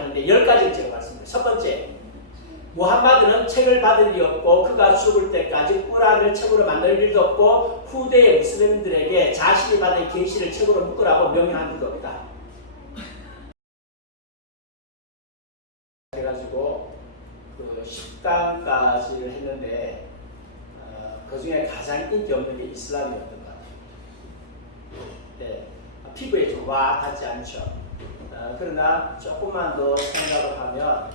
하는데 10가지를 제가 말씀드립니다. 첫 번째, 무함마드는 책을 받을 리 없고 그가 죽을 때까지 꾸란을 책으로 만들 일도 없고 후대의 무슬림들에게 자신이 받은 계시를 책으로 묶으라고 명령한 일도 없다. 그래가지고 그 10강까지를 했는데 그 중에 가장 인기 없는 게 이슬람이었던 것 같아요. 네, 피부에 좀 와 닿지 않죠. 그러나 조금만 더 생각을 하면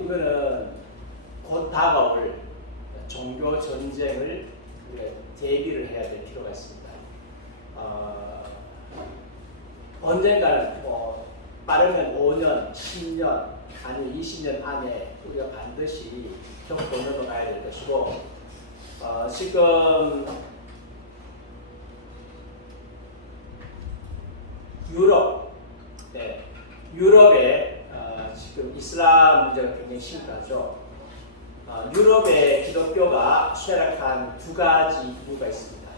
이거는 곧 다가올 종교 전쟁을 대비를 해야 될 필요가 있습니다. 언젠가는 빠르면 5년, 10년, 아니 20년 안에 우리가 반드시 겪고 넘어가야 될 것이고 지금 유럽에 지금 이슬람 문제가 굉장히 심각하죠. 유럽의 기독교가 쇠락한 두 가지 이유가 있습니다.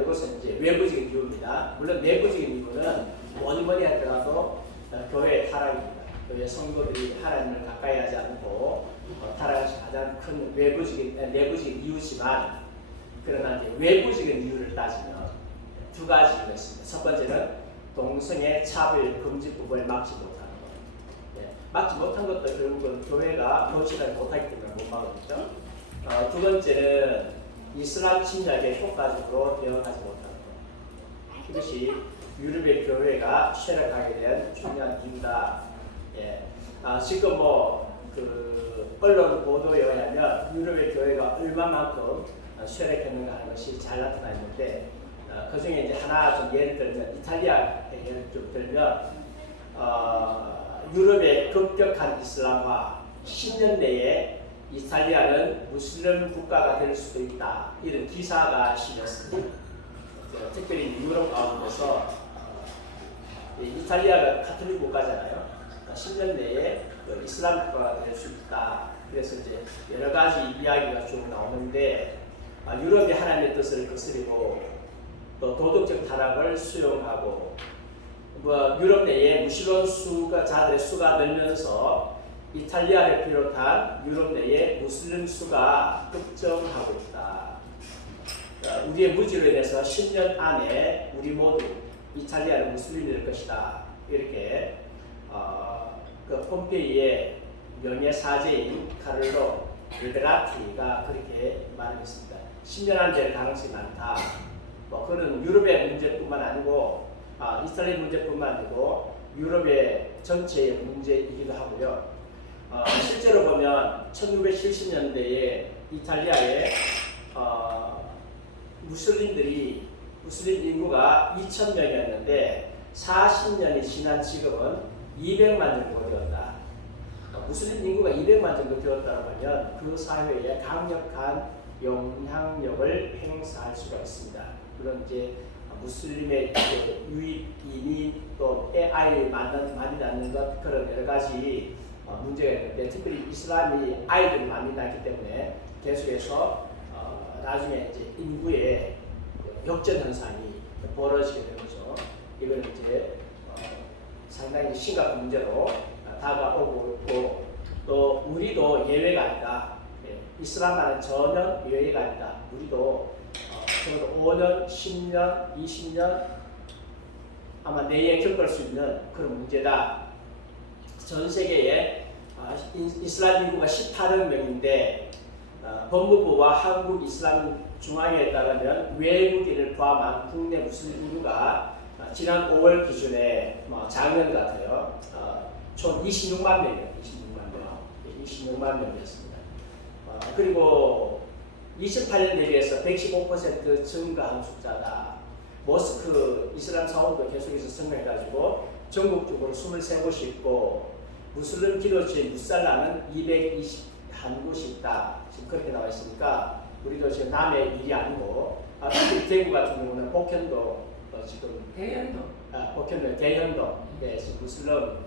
이것은 이제 외부적인 이유입니다. 물론 내부적인 이유는 뭐니 하더라도 교회의 타락입니다. 교회 성도들이 하나님을 가까이 하지 않고 타락한 것이 가장 큰 내부적인 이유지만, 그러나 이제 외부적인 이유를 따지면 두 가지 이유가 있습니다. 첫 번째는 동성애 차별 금지법을 막지 못하는 것. 막지 못한 것도 결국은 교회가 교체를 못하기 때문에 못 막았죠. 두 번째는 이슬람 침략에 효과적으로 대응하지 못하는 것. 이것이 유럽의 교회가 쇠락하게 된 중요한 이유다. 지금 그 언론 보도에 의하면 유럽의 교회가 얼마만큼 쇠락했는가 하는 것이 잘 나타나 있는데, 그 중에 이제 하나 좀 예를 들면 이탈리아 예를 좀 들면 유럽의 급격한 이슬람화 10년 내에 이탈리아는 무슬림 국가가 될 수도 있다, 이런 기사가 실렸습니다. 특별히 유럽 가운데서 이탈리아가 카톨릭 국가잖아요. 10년 내에 이슬람 국가가 될 수 있다. 그래서 이제 여러 가지 이야기가 쭉 나오는데, 유럽이 하나님의 뜻을 거스리고 또 도덕적 타락을 수용하고 유럽 내에 무슬림 자들의 수가 늘면서 이탈리아를 비롯한 유럽 내에 무슬림 수가 급증하고 있다. 우리의 무지로 인해서 10년 안에 우리 모두 이탈리아는 무슬림이 될 것이다. 이렇게 그 폼페이의 명예사제인 카를로 알베라티가 그렇게 말했습니다. 10년 안에 될 가능성이 많다. 그는 유럽의 문제뿐만 아니고 이스라엘 문제뿐만 아니고 유럽의 전체의 문제이기도 하고요. 실제로 보면 1970년대에 이탈리아의 무슬림 인구가 2,000명이었는데 40년이 지난 지금은 200만 정도 되었다. 무슬림 인구가 200만 정도 되었다고 하면 그 사회에 강력한 영향력을 행사할 수가 있습니다. 물론 이제 무슬림의 유입, 이민, 또 아이를 많이 낳는 것, 그런 여러 가지 문제가 있는데, 특별히 이슬람이 아이들이 많이 낳기 때문에 계속해서 나중에 이제 인구의 역전 현상이 벌어지게 되는 거죠. 이거는 이제 상당히 심각한 문제로 다가오고 있고, 또 우리도 예외가 아니다. 이슬람과는 전혀 예외가 아니다. 우리도 적어도 5년, 10년, 20년 아마 내에 겪을 수 있는 그런 문제다. 전 세계에 이슬람 인구가 18억 명인데 법무부와 한국 이슬람 중앙회에 따르면 외국인을 포함한 국내 무슬림 인구가 지난 5월 기준에 작년 같아요. 총 26만 명이에요. 26만 명이었습니다. 그리고 28년 대비해서 115% 증가한 숫자다. 모스크 이슬람 사원도 계속해서 증가해가지고 전국적으로 23곳이 있고, 무슬림 기도처의 무살라는 221곳이 있다. 지금 그렇게 나와 있으니까 우리도 지금 남의 일이 아니고, 특히 대구 같은 경우는 복현도 지금 복현도 대현동 지금 무슬림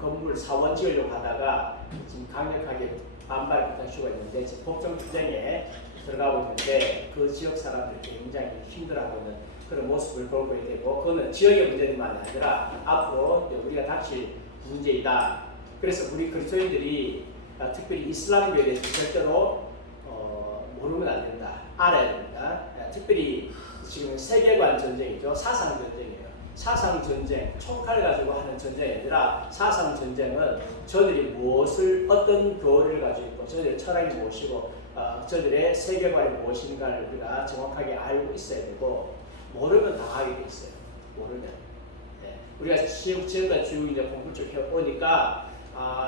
건물 사원 지으려고 하다가 지금 강력하게 반발을 부탁주고 있는데, 지금 법정 투쟁에 들어가고 있는데 그 지역 사람들이 굉장히 힘들어하고 있는 그런 모습을 보고 있게 되고, 그거는 지역의 문제뿐만 아니라 앞으로 우리가 닥칠 문제이다. 그래서 우리 그리스도인들이 특별히 이슬람교에 대해서 절대로 모르면 안 된다. 알아야 됩니다. 특별히 지금 세계관 전쟁이죠. 사상 전쟁이에요. 사상 전쟁, 총칼 가지고 하는 전쟁이 아니라 사상 전쟁은 저들이 어떤 교리를 가지고 있고 저들의 철학이 무엇이고 저들의 세계관이 무엇인가를 우리가 정확하게 알고 있어야 되고 모르면 당하게 돼 있어요. 모르면. 네. 우리가 지금까지 쭉 이제 공부 쭉 해보니까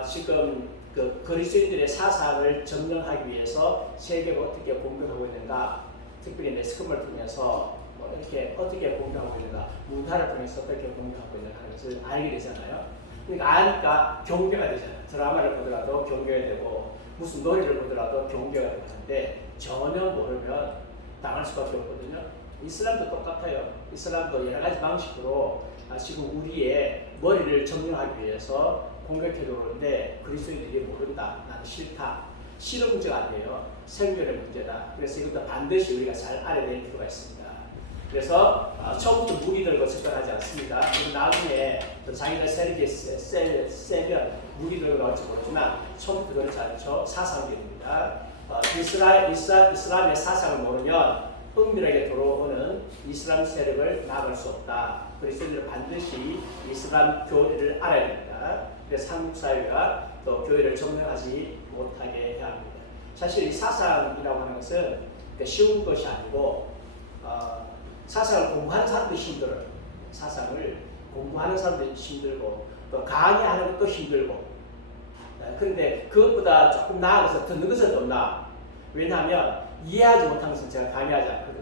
지금 그 그리스도인들의 사상을 점령하기 위해서 세계가 어떻게 공격하고 있는가, 특별히 매스컴을 통해서 이렇게 어떻게 공격하고 있는가, 문화를 통해서 어떻게 공격하고 있는가 하는 것을 알게 되잖아요. 그러니까 아니까 경계가 되잖아요. 드라마를 보더라도 경계가 되고 무슨 노래를 보더라도 경계가 되고 하는데 전혀 모르면 당할 수밖에 없거든요. 이슬람도 똑같아요. 이슬람도 여러 가지 방식으로 지금 우리의 머리를 점령하기 위해서 공격해 들어오는데 그리스도인들이 모른다. 나는 싫다. 싫은 문제가 아니에요. 생존의 문제다. 그래서 이것도 반드시 우리가 잘 알아야 될 필요가 있습니다. 그래서 처음부터 무기 들고 접근하지 않습니다. 나중에 자기가 세면 무기 들고 나올지 모르지만 처음부터 그렇지 않죠. 사상적입니다. 이슬람의 사상을 모르면 은밀하게 들어오는 이슬람 세력을 막을 수 없다. 그리스도인들은 반드시 이슬람 교리를 알아야 됩니다. 그래서 한국 사회가 또 교회를 점령하지 못하게 해야 합니다. 사실 이 사상이라고 하는 것은 쉬운 것이 아니고 사상을 공부하는 사람도 힘들어요. 사상을 공부하는 사람도 힘들고 또 강의하는 것도 힘들고 그런데 그것보다 조금 나아가서 듣는 것은 더 나아. 왜냐하면 이해하지 못한 것은 제가 강의하지 않거든요.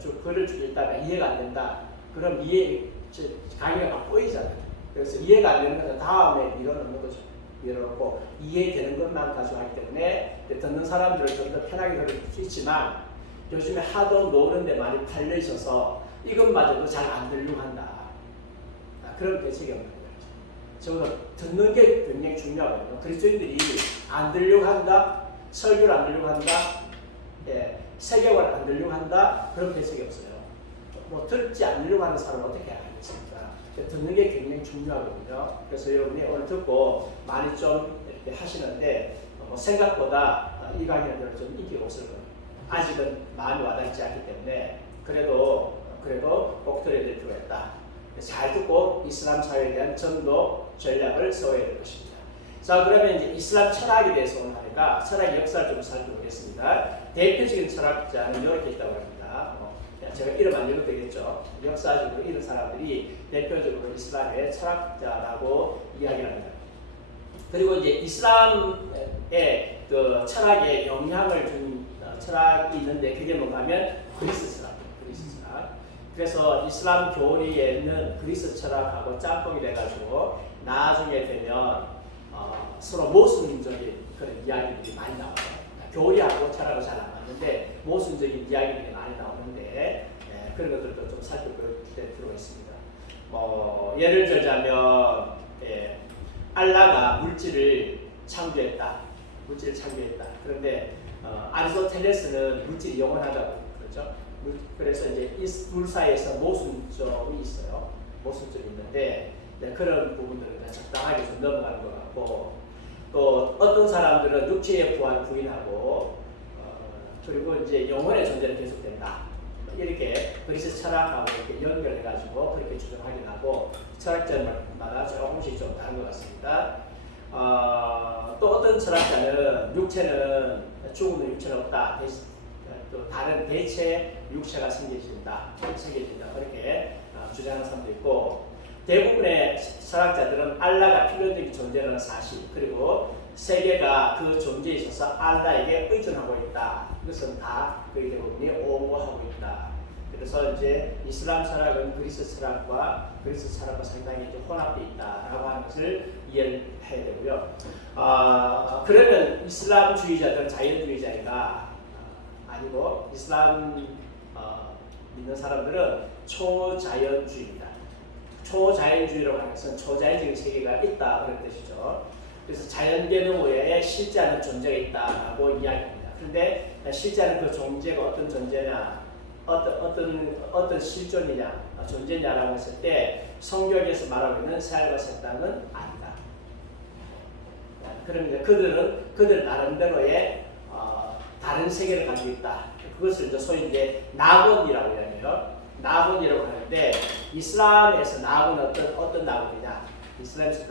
좀 글을 주고 있다가 이해가 안 된다. 그럼 강의가 막 꼬이잖아요. 그래서 이해가 안 되는 것은 다음에 밀어넣는 거죠. 밀어넣고 이해되는 것만 가지고 하기 때문에 듣는 사람들을 좀 더 편하게 들을 수 있지만 요즘에 하도 노는데 많이 팔려 있어서 이것마저도 잘 안 들려고 한다. 그런 대책이 없는 거예요. 적어도 듣는 게 굉장히 중요하거든요. 그리스도인들이 안 들려고 한다, 설교를 안 들려고 한다, 세계관을 안 들려고 한다, 그런 대책이 없어요. 뭐 듣지 않으려고 하는 사람은 어떻게 알겠습니까? 듣는 게 굉장히 중요하거든요. 그래서 여러분이 오늘 듣고 많이 좀 이렇게 하시는데 생각보다 이 강의는 별로 좀 인기가 없을 거예요. 아직은 마음이 와닿지 않기 때문에 그래도 꼭 들어야 될 필요가 있다. 잘 듣고 이슬람 사회에 대한 전도 전략을 세워야 될 것입니다. 자, 그러면 이제 이슬람 철학에 대해서 오늘 하니까 철학의 역사를 좀 살펴보겠습니다. 대표적인 철학자는 이렇게 있다고 합니다. 제가 이름 안 읽어도 되겠죠. 역사적으로 이런 사람들이 대표적으로 이슬람의 철학자라고 이야기를 합니다. 그리고 이제 이슬람의 그 철학에 영향을 준 철학이 있는데 그게 뭔가 하면 그리스 철학. 그래서 이슬람 교리에는 그리스 철학하고 짬뽕이 돼가지고 나중에 되면 서로 모순적인 그런 이야기들이 많이 나와요. 교리하고 철학은 잘 안 맞는데 모순적인 이야기들이 많이 나오는데 그런 것들도 좀 살펴볼 필요가 있습니다. 예를 들자면 알라가 물질을 창조했다. 그런데 아리스토텔레스는 물질이 영원하다고 그러죠. 그래서 이제 이 둘 사이에서 모순점이 있어요. 모순점이 있는데 그런 부분들은 적당하게 좀 넘어가는 것 같고 또 어떤 사람들은 육체의 부활을 부인하고 그리고 이제 영혼의 존재는 계속된다. 이렇게 그리스 철학하고 이렇게 연결해가지고 그렇게 주장하긴 하고 철학자마다 조금씩 좀 다른 것 같습니다. 또 어떤 철학자는 육체는 죽으면 육체는 없다. 또 다른 대체 육체가 생겨진다. 그렇게 주장하는 사람도 있고 대부분의 철학자들은 알라가 필연적인 존재라는 사실 그리고 세계가 그 존재에 있어서 알라에게 의존하고 있다. 이것은 다 거의 대부분이 옹호하고 있다. 그래서 이제 이슬람 철학은 그리스 철학과 상당히 이제 혼합되어 있다라고 하는 것을 이해를 해야 되고요. 그러면 이슬람주의자들은 자연주의자인가? 아니고 이슬람 믿는 사람들은 초자연주의입니다. 초자연주의라고 하는 것은 초자연적인 세계가 있다 그런 뜻이죠. 그래서 자연 개념 외에 실제하는 존재가 있다라고 이야기합니다. 그런데 실제하는 그 존재가 어떤 존재냐? 어떤 실존이냐, 존재냐라고 했을 때 성경에서 말하고 있는 새하늘과 새 땅은 아니다. 그러면 그들은 그들 나름대로의 다른 세계를 가지고 있다. 그것을 이제 소위 이제 낙원이라고 해요. 낙원이라고 하는데 이슬람에서 낙원은 어떤 낙원이냐? 이슬람에서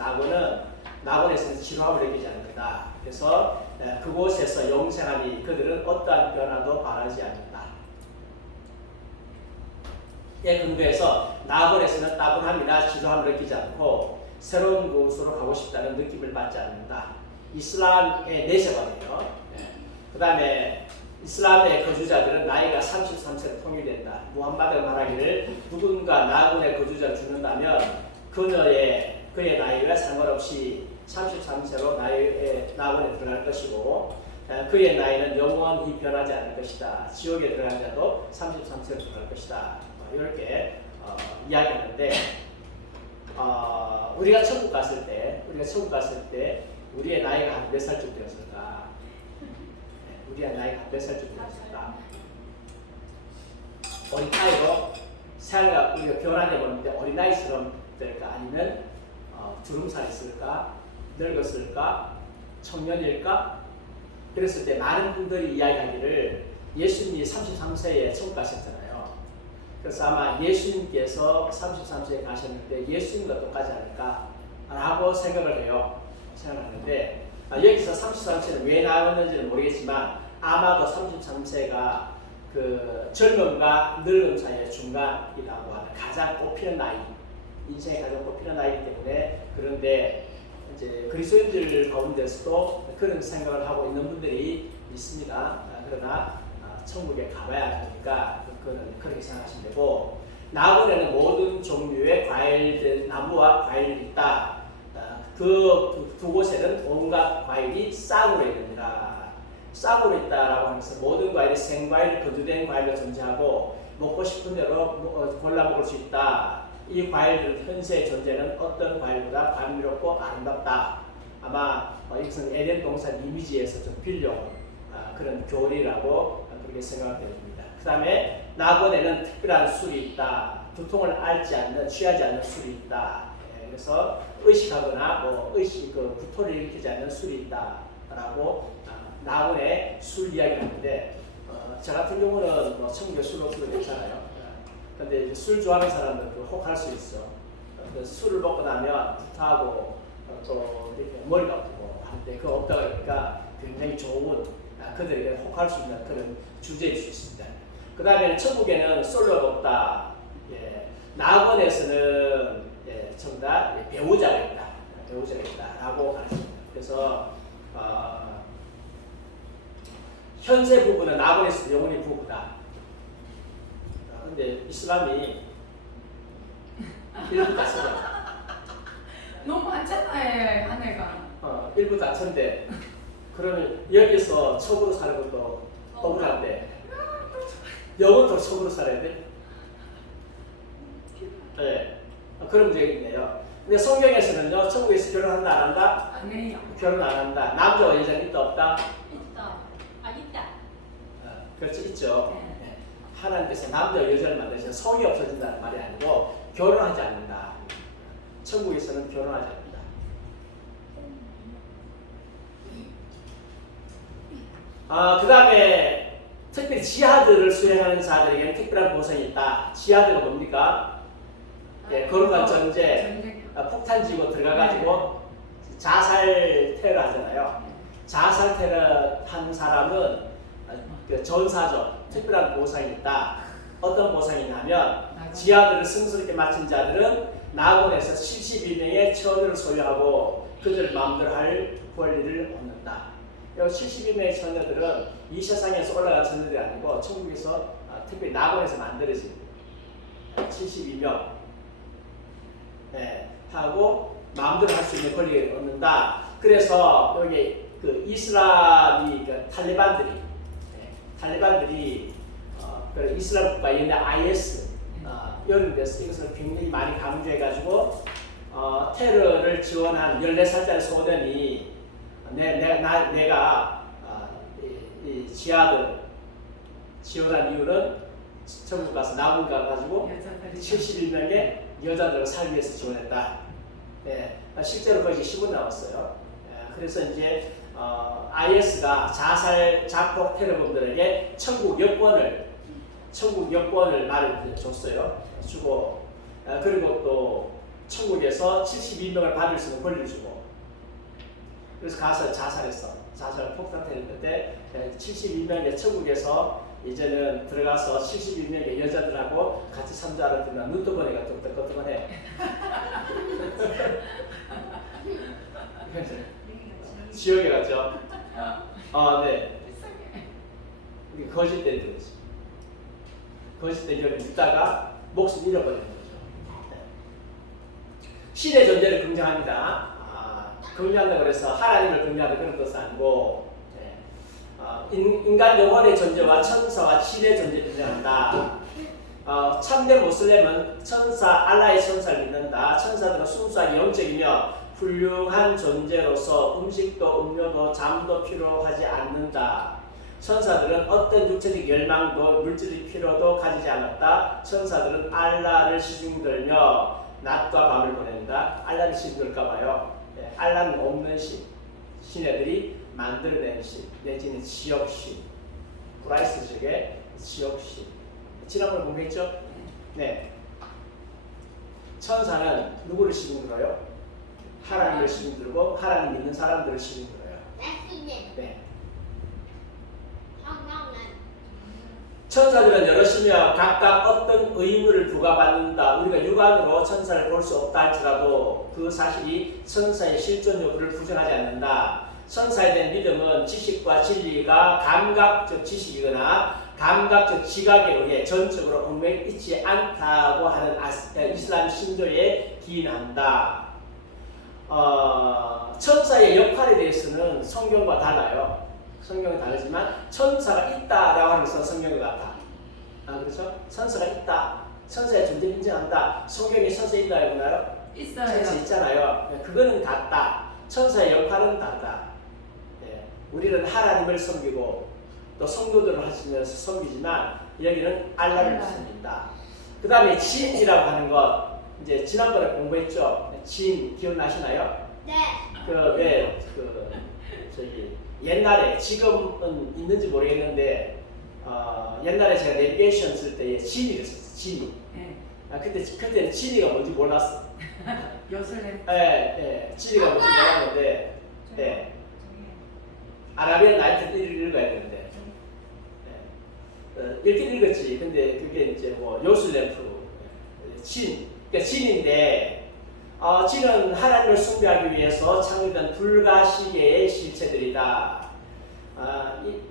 낙원에서는 지루함을 느끼지 않는다. 그래서 그곳에서 영생하니 그들은 어떠한 변화도 바라지 않는다. 에 근거해서 낙원에서는 따분함이나 지루함을 느끼지 않고 새로운 곳으로 가고 싶다는 느낌을 받지 않는다. 이슬람의 내세관이에요. 그 다음에 이슬람의 거주자들은 나이가 33세로 통일된다. 무함마드가 말하기를 누군가 낙원의 거주자를 죽는다면 그의 나이와 상관없이 33세로 낙원에 들어갈 것이고 그의 나이는 영원히 변하지 않을 것이다. 지옥에 들어간 자도 33세로 들어갈 것이다. 이렇게 이야기하는데 우리가 천국 갔을 때 우리의 나이가 한 몇 살쯤 되었을까? 우리의 나이가 몇 살쯤 되었을까? 어린 나이로 생활과 우리가 교란해 보는데 어린 나이처럼 될까? 아니면 주름살이 있을까? 늙었을까? 청년일까? 그랬을 때 많은 분들이 이야기하기를 예수님이 33세에 천국 가셨잖아요. 그래서 아마 예수님께서 33세에 가셨는데 예수님과 똑같지 않을까라고 생각을 해요. 생각하는데 여기서 33세는 왜 나왔는지는 모르겠지만 아마도 33세가 그 젊음과 늙음 사이의 중간이라고 하는 가장 꽃피는 나이, 인생의 가장 꽃피는 나이이기 때문에 그런데 이제 그리스도인들 가운데서도 그런 생각을 하고 있는 분들이 있습니다. 그러나 천국에 가봐야 하니까 그거는 그렇게 생각하시면 되고 낙원에는 모든 종류의 과일들, 나무와 과일이 있다. 그 두 곳에는 온갖 과일이 싹으로 있습니다. 싹으로 있다라고 하면서 모든 과일이 생과일, 거두된 과일로 존재하고 먹고 싶은 대로 골라 먹을 수 있다. 이 과일들 현세의 존재는 어떤 과일보다 감미롭고 아름답다. 아마 이것은 에덴 동산 이미지에서 좀 빌려온 그런 교리라고 그렇게 생각됩니다. 그 다음에 낙원에는 특별한 술이 있다. 두통을 앓지 않는, 취하지 않는 술이 있다. 그래서 의식하거나 구토를 일으키지 않는 술이 있다라고 낙원의 술 이야기를 하는데 저 같은 경우는 천국에 술 없어도 괜찮아요. 근데 술 좋아하는 사람들도 혹할 수 있어. 술을 먹고 나면 구토하고 또 이렇게 머리가 아프고 하는데 그거 없다 그러니까 굉장히 좋은 그들에게 혹할 수 있는 그런 주제일 수 있습니다. 그 다음에 천국에는 솔로가 없다. 낙원에서는 전부 다 배우자가 있다라고 가르칩니다. 그래서 현세 부부는 낙원에서 영원히 부부다. 그런데 이슬람이 일부 다처래. 너무 많잖아요, 한 해가. 일부 다처인데 그러면 여기서 첩으로 사는 것도 억울한데 영원토록 첩으로 살아야 돼? 네. 그런 문제가 있네요. 근데 성경에서는요, 천국에서 결혼한다 안 한다? 안 해요. 결혼 안 한다. 남자와 여자는 있다 없다? 있다. 있다. 그렇지 있죠. 네. 하나님께서 남자와 여자를 만드셔서 성이 없어진다는 말이 아니고 결혼하지 않는다. 천국에서는 결혼하지 않는다. 그 다음에 특별히 지하들을 수행하는 자들에게는 특별한 보상이 있다. 지하들은 뭡니까? 거룩한 전제, 폭탄지고 들어가가지고 자살 테러 하잖아요. 자살 테러 한 사람은 전사적 특별한 보상이 있다. 어떤 보상이냐면 지하들을 승스럽게 마친 자들은 낙원에서 72명의 처녀를 소유하고 그들 마음대로 할 권리를 얻는다. 72명의 처녀들은 이 세상에서 올라간 처녀들이 아니고 천국에서 특별히 낙원에서 만들어진 72명 하고 마음대로 할 수 있는 권리를 얻는다. 그래서 여기 그 이슬람이 탈리반들이 이슬람 국가 연대 IS 이런 데서 이것을 굉장히 많이 강조해가지고 테러를 지원한 14살짜리 소년이 내가 이 지하들 지원한 이유는 천국 가서 남은 가 가지고 여자들이 71명의 여자들을 살기 위해서 지원했다. 네, 실제로 거기 신문 나왔어요. 그래서 이제 IS가 자살 자폭 테러범들에게 천국 여권을 말해줬어요. 주고 그리고 또 천국에서 72명을 받을 수 있는 권리를 주고 그래서 가서 자살 폭탄 테러인데 72명의 천국에서 이제는 들어가서 72명의 여자들하고 같이 삼자를 듣는 눈두번이가 똑똑똑똑하네. 지옥에 갔죠. 네. 이게 거짓된 거지. 거짓된 결을 믿다가 목숨 잃어버리는 거죠. 네. 신의 존재를 긍정합니다. 긍정한다고 해서 하나님을 긍정하는 그런 뜻은 아니고 인간 영혼의 존재와 천사와 신의 존재를 인정한다. 참된 모슬렘은 알라의 천사를 믿는다. 천사들은 순수하게 영적이며 훌륭한 존재로서 음식도 음료도 잠도 필요하지 않는다. 천사들은 어떤 육체적 열망도 물질의 필요도 가지지 않았다. 천사들은 알라를 시중들며 낮과 밤을 보낸다. 알라를 시중들까봐요. 알라는 없는 신, 신애들이 만들어낸 신, 내지는 지역신, 브라이스적의 지역신. 지난번에 공부했죠? 네. 천사는 누구를 시중들어요? 하나님을 시중들고 하나님 믿는 사람들을 시중들어요. 네. 천사들은 여럿이며 각각 어떤 의무를 부과받는다. 우리가 육안으로 천사를 볼 수 없다 할지라도 그 사실이 천사의 실존 여부를 부정하지 않는다. 천사에 대한 믿음은 지식과 진리가 감각적 지식이거나 감각적 지각에 의해 전적으로 얽매여 있지 않다고 하는 이슬람 신조에 기인한다. 천사의 역할에 대해서는 성경과 달라요. 성경은 다르지만 천사가 있다라고 하는 것은 성경과 같아. 그렇죠? 천사가 있다. 천사의 존재를 인정한다. 성경에 천사 있다 해보나요? 있어요. 천사 있잖아요. 그거는 같다. 천사의 역할은 다르다. 네. 우리는 하나님을 섬기고 또 성도들을 하시면서 섬기지만 여기는 알라를 섬긴다. 그 다음에 진이라고 하는 것 이제 지난번에 공부했죠. 진 기억나시나요? 네. 옛날에 지금은 있는지 모르겠는데 옛날에 제가 내비게이션 쓸 때 진이를 썼어. 진이. 네. 그때는 진이가 뭔지 몰랐어. 요술em. 진이가 뭔지 몰랐는데 아라비안 나이트를 읽어야 되는데 읽긴 읽었지. 근데 그게 이제 뭐 요술램프 진. 그러니까 진인데 진은 하나님을 숭배하기 위해서 창조된 불가시계의 실체들이다.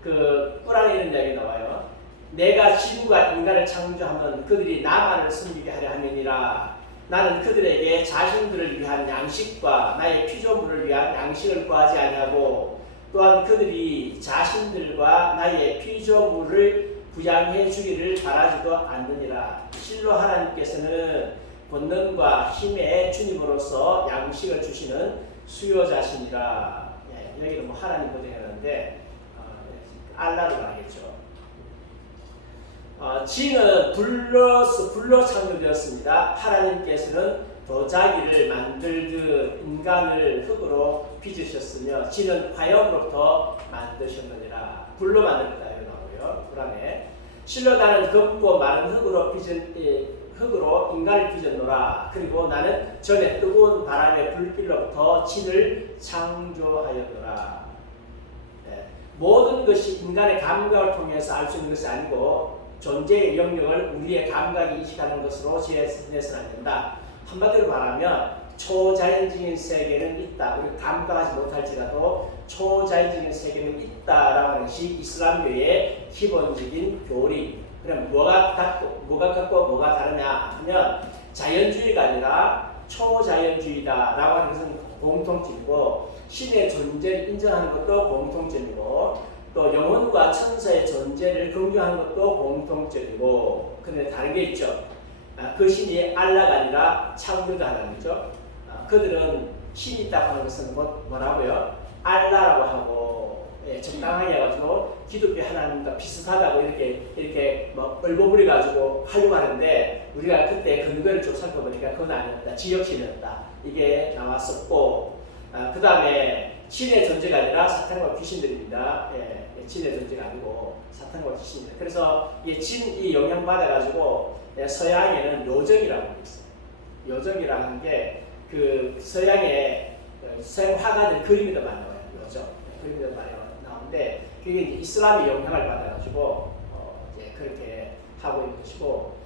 그 꾸란에 이런 이야기 나와요. 내가 지구가 인간을 창조하면 그들이 나만을 섬기게 하려 함이니라. 나는 그들에게 자신들을 위한 양식과 나의 피조물을 위한 양식을 구하지 아니하고 또한 그들이 자신들과 나의 피조물을 부양해 주기를 바라지도 않느니라. 실로 하나님께서는 권능과 힘의 주님으로서 양식을 주시는 수요자시니라. 여기는 뭐 하나님 보정하는데 알라로 말하겠죠. 진은 불로 창조되었습니다. 하나님께서는 도자기를 만들듯 인간을 흙으로 빚으셨으며 진은 화염으로부터 만드셨느니라. 불로 만들었다 이렇게 나오고요. 불안에 실로 나는 걷고 마른 흙으로 인간을 빚었노라. 그리고 나는 전에 뜨거운 바람의 불길로부터 진을 창조하였노라. 모든 것이 인간의 감각을 통해서 알 수 있는 것이 아니고 존재의 영역을 우리의 감각이 인식하는 것으로 지내서는 안 된다. 한마디로 말하면 초자연적인 세계는 있다. 우리 감각하지 못할지라도 초자연적인 세계는 있다라고 하는 것이 이슬람교의 기본적인 교리. 그럼 뭐가 같고 뭐가 다르냐 하면 자연주의가 아니라 초자연주의다라고 하는 것은 공통점이고 신의 존재를 인정하는 것도 공통점이고 또 영혼과 천사의 존재를 긍정하는 것도 공통점이고 근데 다른 게 있죠. 그 신이 알라가 아니라 창조자 하나님이죠. 그들은 신이 있다고 하는 것은 뭐라고요? 알라라고 하고 적당하게 해가지고 기독교 하나님과 비슷하다고 이렇게 뭐 얼버무려 가지고 하려고 하는데 우리가 그때 근거를 쭉 살펴보니까 그건 아니었다. 지역신이었다. 이게 나왔었고 그 다음에 신의 존재가 아니라 사탄과 귀신들입니다. 신의 존재가 아니고 사탄과 귀신입니다. 그래서 이 영향 받아가지고 서양에는 요정이라고 있어요. 요정이라는 게 그 서양의 서양 화가들 그림에도 많이 나와요. 요정 그림에도 많이 나오는데 그게 이제 이슬람의 영향을 받아가지고 이제 그렇게 하고 있는 것이고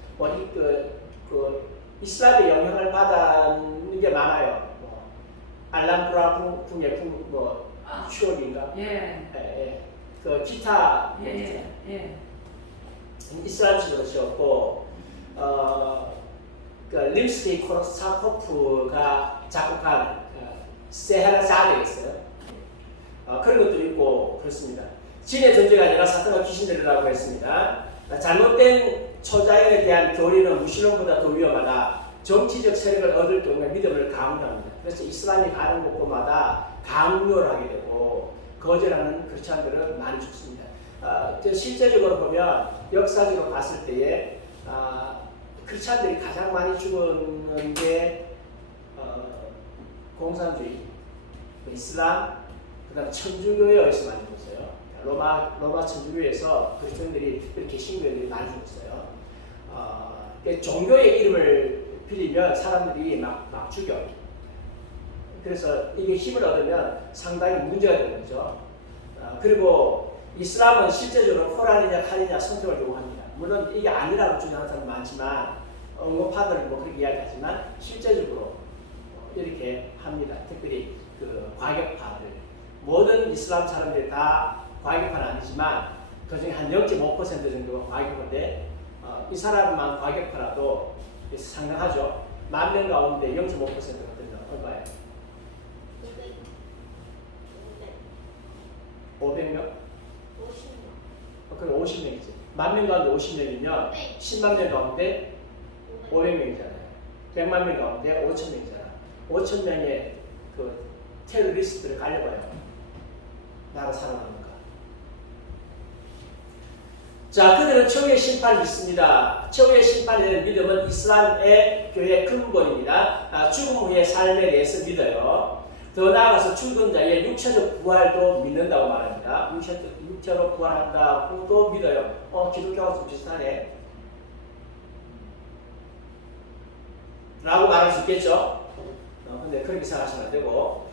그 이슬람의 영향을 받는 게 많아요. 알람브라 궁의 뭐 추억인가? 그 기타 이스라엘식으로 지었고 그 림스키 코르사코프가 작곡한 세헤라자드가 있어요. 그런 것도 있고 그렇습니다. 진의 존재가 아니라 사탄과 귀신들이라고 했습니다. 잘못된 초자연에 대한 교리는 무신론보다 더 위험하다. 정치적 세력을 얻을 경우에 믿음을 강요합니다. 그래서 이슬람이 가는 곳마다 강요를 하게 되고 거절하는 크리스찬들은 많이 죽습니다. 실제적으로 보면 역사적으로 봤을 때에 크리스찬들이 가장 많이 죽은 게 공산주의, 이슬람, 그다음 천주교에서 많이 죽었어요. 로마 천주교에서 크리스찬들이 그렇게 신교들이 많이 죽었어요. 종교의 이름을 빌리면 사람들이 막 죽여. 그래서 이게 힘을 얻으면 상당히 문제가 되는 거죠. 그리고 이슬람은 실제적으로 코란이냐 칼이냐 선택을 요구합니다. 물론 이게 아니라고 주장하는 사람 많지만 언급파들은 뭐 그렇게 이야기하지만 실제적으로 이렇게 합니다. 특별히 그 과격파들 모든 이슬람 사람들이 다 과격파는 아니지만 그중에 한 0.5% 정도가 과격파인데 이 사람만 과격파라도 상당하죠. 10,000명 가운데 0.5%거든요. 얼마예요? 500명? 50명. 그럼 50명이지. 10,000명 가운데 50명이면 10만 명 가운데 500명이잖아요. 100만 명 가운데 5,000명이잖아. 5,000명의 그 테러리스트를 갈려봐요. 나라 살아남는가. 자, 그들은 최후의 심판을 믿습니다. 최후의 심판에 대한 믿음은 이슬람의 교회의 근본입니다. 죽음 후의 삶에 대해서 믿어요. 더 나아가서 죽은 자의 육체적 부활도 믿는다고 말합니다. 육체로 부활한다고도 믿어요. 기독교하고 좀 비슷하네. 라고 말할 수 있겠죠. 근데 그렇게 생각하시면 안 되고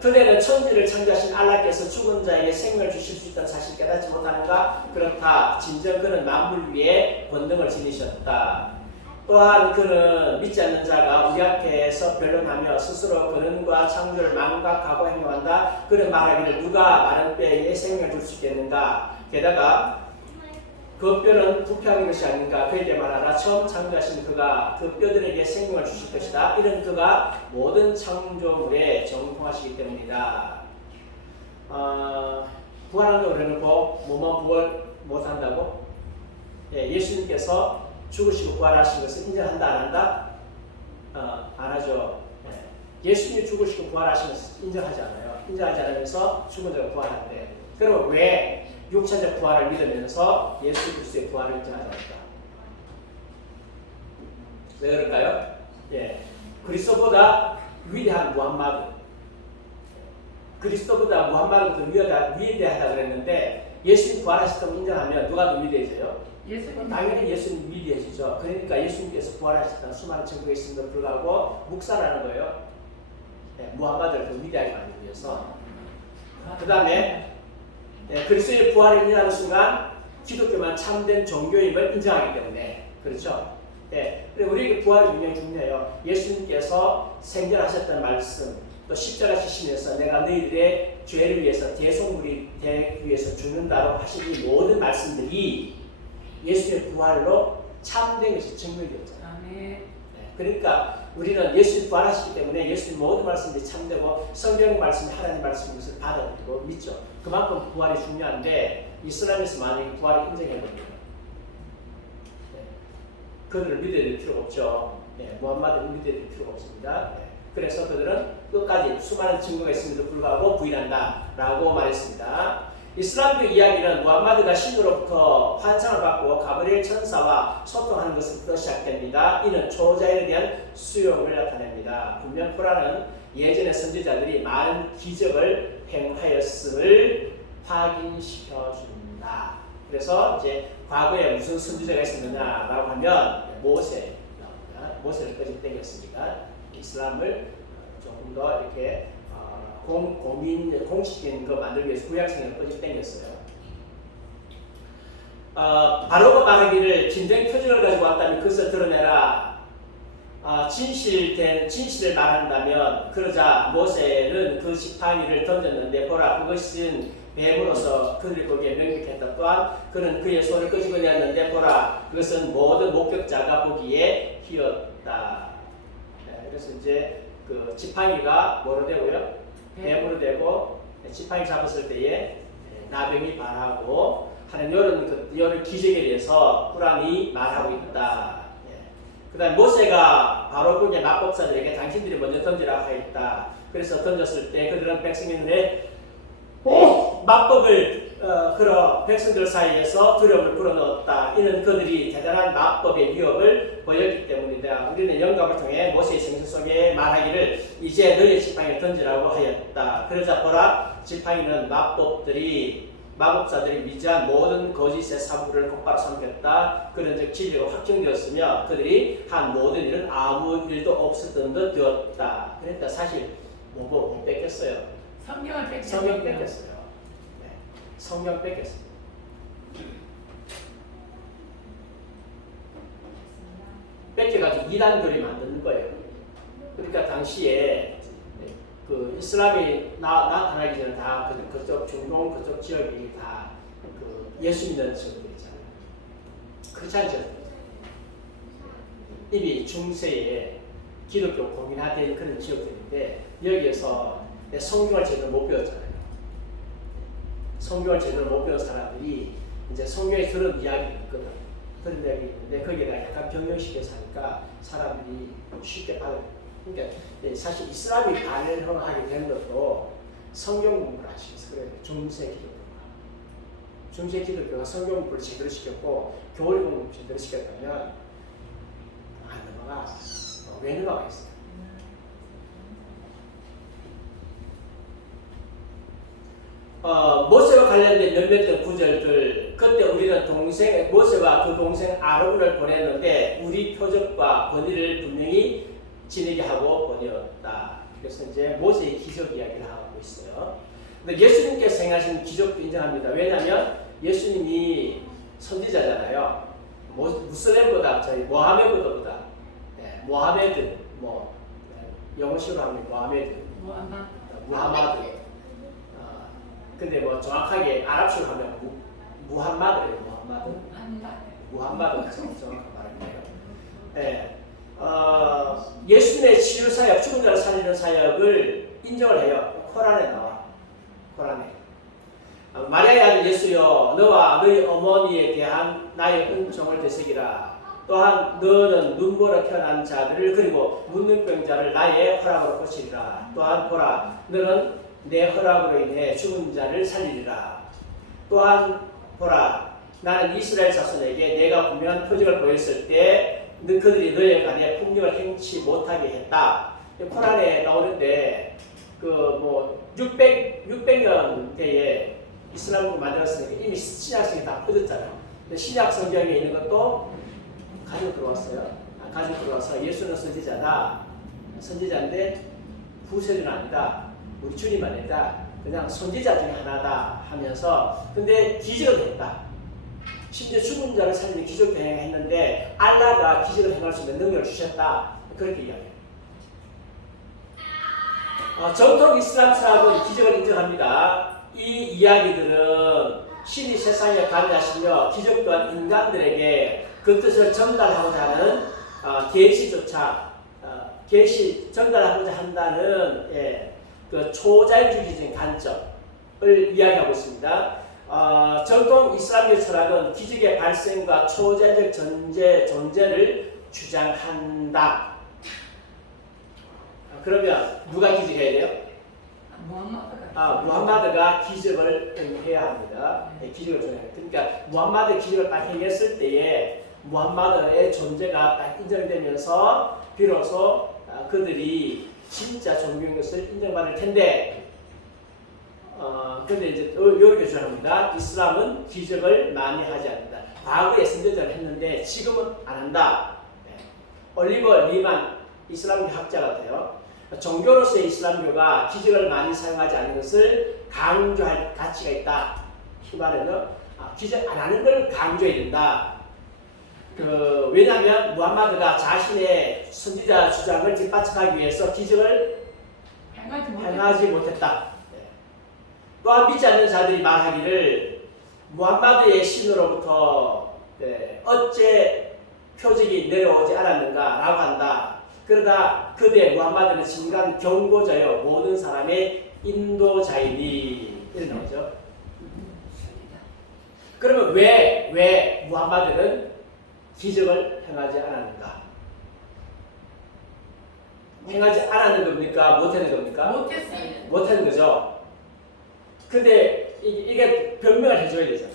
그대는 천지를 창조하신 알라께서 죽은 자에게 생명을 주실 수 있다는 사실을 깨닫지 못하는가? 그렇다. 진정 그는 만물 위에 권능을 지니셨다. 또한 그는 믿지 않는 자가 우리 앞에서 변론하며 스스로 그는과 창조를 망각하고 행동한다. 그는 말하기를 누가 마른 뼈에 생명을 줄 수 있겠는가? 게다가 그 뼈는 부패한 것이 아닌가? 그에게 말하라. 처음 창조하신 그가 그 뼈들에게 생명을 주실 것이다. 이런 그가 모든 창조물에 정통하시기 때문이다. 부활한다고 그래놓고 뭐만 부활 못한다고? 예수님께서 죽으시고 부활하신 것을 인정한다 안 한다? 안 하죠. 예수님이 죽으시고 부활하신 것을 인정하지 않아요. 인정하지 않으면서 죽은 자가 부활한대. 그럼 왜 육체적 부활을 믿으면서 예수 그리스도의 부활을 인정하지 않을까? 왜 그럴까요? 그리스도보다 위대한 무함마드. 그리스도보다 무함마드가 더 위대하다 그랬는데 예수님 부활하셨다고 인정하면 누가 더 위대해져요? 예수님. 당연히 예수님 위대해지죠. 그러니까 예수님께서 부활하셨다는 수많은 증거가 있음에도 불구하고 묵살하는 거예요. 무함마드를 더 위대하게 만들기 위해서. 그 다음에 그리스도의 부활을 인정하는 순간 기독교만 참된 종교임을 인정하기 때문에 그렇죠. 그리고 우리에게 부활이 굉장히 중요해요. 예수님께서 생전하셨던 말씀 또 십자가 지시면서 내가 너희들의 죄를 위해서 대속물이 되기 위해서 죽는다고 하신 이 모든 말씀들이 예수의 부활로 참된 것이 증명되었잖아요. 그러니까 우리는 예수님 부활하시기 때문에 예수님 모든 말씀들이 참되고 성경 말씀이 하나님 말씀인 것을 받아들이고 믿죠. 그만큼 부활이 중요한데 이슬람에서 만약에 부활을 인정해버리면 그들을 믿어야 될 필요가 없죠. 무함마드를 믿어야 될 필요가 없습니다. 그래서 그들은 끝까지 수많은 증거가 있음에도 불구하고 부인한다 라고 말했습니다. 이슬람교 이야기는 무함마드가 신으로부터 환상을 받고 가브리엘 천사와 소통하는 것부터 시작됩니다. 이는 초자연에 대한 수용을 나타냅니다. 분명 코란은 예전의 선지자들이 많은 기적을 행하였음을 확인시켜줍니다. 그래서 이제 과거에 무슨 선지자가 있었느냐라고 하면 모세 나옵니다. 모세를 끄집당겼으니까 이슬람을 조금 더 이렇게 공식적인 거 만들기 위해서 구약성을 끄집당겼어요. 바로가 말하기를 진정 표준을 가지고 왔다면 그것을 드러내라. 진실을 말한다면 그러자 모세는 그 지팡이를 던졌는데 보라 그것은 뱀으로서 그들이 보기에 명백했다. 또한 그는 그의 손을 끄집어내었는데 보라 그것은 모든 목격자가 보기에 희었다. 네, 그래서 이제 그 지팡이가 뭐로 되고요? 뱀으로 되고 지팡이 잡았을 때에 나병이 발하고 하는 이런 기적에 대해서 꾸란이 말하고 있다. 그 다음에 모세가 바로 그의 마법사들에게 당신들이 먼저 던지라고 하였다. 그래서 던졌을 때 그들은 백성인들의 마법을 걸어 백성들 사이에서 두려움을 불어넣었다. 이는 그들이 대단한 마법의 위협을 보였기 때문이다. 우리는 영감을 통해 모세의 성경 속에 말하기를 이제 너희의 지팡이를 던지라고 하였다. 그러자 보라 지팡이는 마법사들이 미지한 모든 거짓의 사부를 곧바로 삼켰다. 그런즉 진리가 확정되었으며 그들이 한 모든 일은 아무 일도 없었던 듯 되었다. 그러니까 사실 못 뺏겼어요. 성경 뺏겼어요. 네. 성경 뺏겼어요. 뺏겨가지고 이단들이 만드는 거예요. 그러니까 당시에 그 이슬람이 나타나기 전에 다 그쪽 중동 그쪽 지역이 다 그 예수 믿는 지역들이잖아요. 그렇지 않죠? 이미 중세에 기독교 공인화된 그런 지역들인데 여기에서 성경을 제대로 못 배웠잖아요. 성경을 제대로 못 배운 사람들이 이제 성경에 들은 이야기가 있거든. 들은 이야기 있는데 거기에다 약간 변형시켜서 하니까 사람들이 쉽게 받아요. 그러니까 사실 이슬람이 발현하게 된 것도 성경 공부를 하시면서 그래요. 중세 기독교가 성경 공부를 제대로 시켰고 교리 공부를 제대로 시켰다면 안 넘어가. 왜 넘어가 있어요? 모세와 관련된 몇몇 구절들 그때 우리는 모세와 그 동생 아론을 보냈는데 우리 표적과 권위를 분명히 지니게 하고 보내었다. 그래서 이제 모세의 기적 이야기를 하고 있어요. 근데 예수님께서 행하신 기적도 인정합니다. 왜냐하면 예수님이 선지자잖아요. 무슬림보다 저희 모하메드보다 모하메드 영어식으로 하면 무하마드. 근데 정확하게 아랍식으로 하면 무함마드예요. 무함마드 정확한 말이에요. 네. 예수님의 치유 사역, 죽은 자를 살리는 사역을 인정을 해요. 코란에 나와. 코란에. 마리아의 아들 예수여, 너와 너희 어머니에 대한 나의 은총을 되새기라. 또한 너는 눈보라 태어난 자들을 그리고 문둥병자를 나의 허락으로 고치리라. 또한 보라, 너는 내 허락으로 인해 죽은 자를 살리리라. 또한 보라, 나는 이스라엘 자손에게 내가 분명한 표적을 보였을 때 그들이 너의 간에 폭력을 행치 못하게 했다. 코란에 나오는데 600년대에 이슬람을 만들었으니까 이미 신약성이 다 퍼졌잖아요. 근데 신약 성경에 있는 것도 가지고 들어왔어요. 가지고 들어와서 예수는 선지자다. 선지자인데 후세는 아니다. 우리 주님 아니다. 그냥 선지자 중에 하나다 하면서 근데 기적을 했다. 심지어 죽은 자를 살리는 기적도 행했는데 알라가 기적을 행할 수 있는 능력을 주셨다. 그렇게 이야기해요. 정통 이슬람 사람은 기적을 인정합니다. 이 이야기들은 신이 세상에 관여하시며 기적 또한 인간들에게 그 뜻을 전달하고자 하는 계시 전달하고자 한다는 그 초자연주의적인 관점을 이야기하고 있습니다. 정통 이슬람교 철학은 기적의 발생과 초자연적 존재를 주장한다. 그러면 누가 기적해야 돼요? 무함마드가. 무함마드가 기적을 행해야 합니다. 기적을 좀 해야. 그러니까 무함마드 기적을 딱 행했을 때에 무함마드의 존재가 딱 인정되면서 비로소 그들이 진짜 종교인 것을 인정받을 텐데, 근데 이제 이렇게 주장합니다. 이슬람은 기적을 많이 하지 않는다. 과거에 선교자를 했는데 지금은 안 한다. 올리버 리만 이슬람교 학자 같아요. 종교로서의 이슬람교가 기적을 많이 사용하지 않는 것을 강조할 가치가 있다. 이 말은요, 기적 안 하는 걸 강조해야 된다. 왜냐하면 무함마드가 자신의 선지자 주장을 뒷받침하기 위해서 기적을 행하지 못했다. 또한 믿지 않는 자들이 말하기를 무함마드의 신으로부터 어째 표적이 내려오지 않았는가라고 한다. 그러다 그대 무함마드는 진간 경고자여 모든 사람의 인도자이니 이런 나오죠. 그러면 왜 무함마드는 기적을 행하지 않았는가? 행하지 않았는 겁니까? 못하는 겁니까? 못했어요. 못하는 거죠. 근데 이게 변명을 해줘야 되잖아.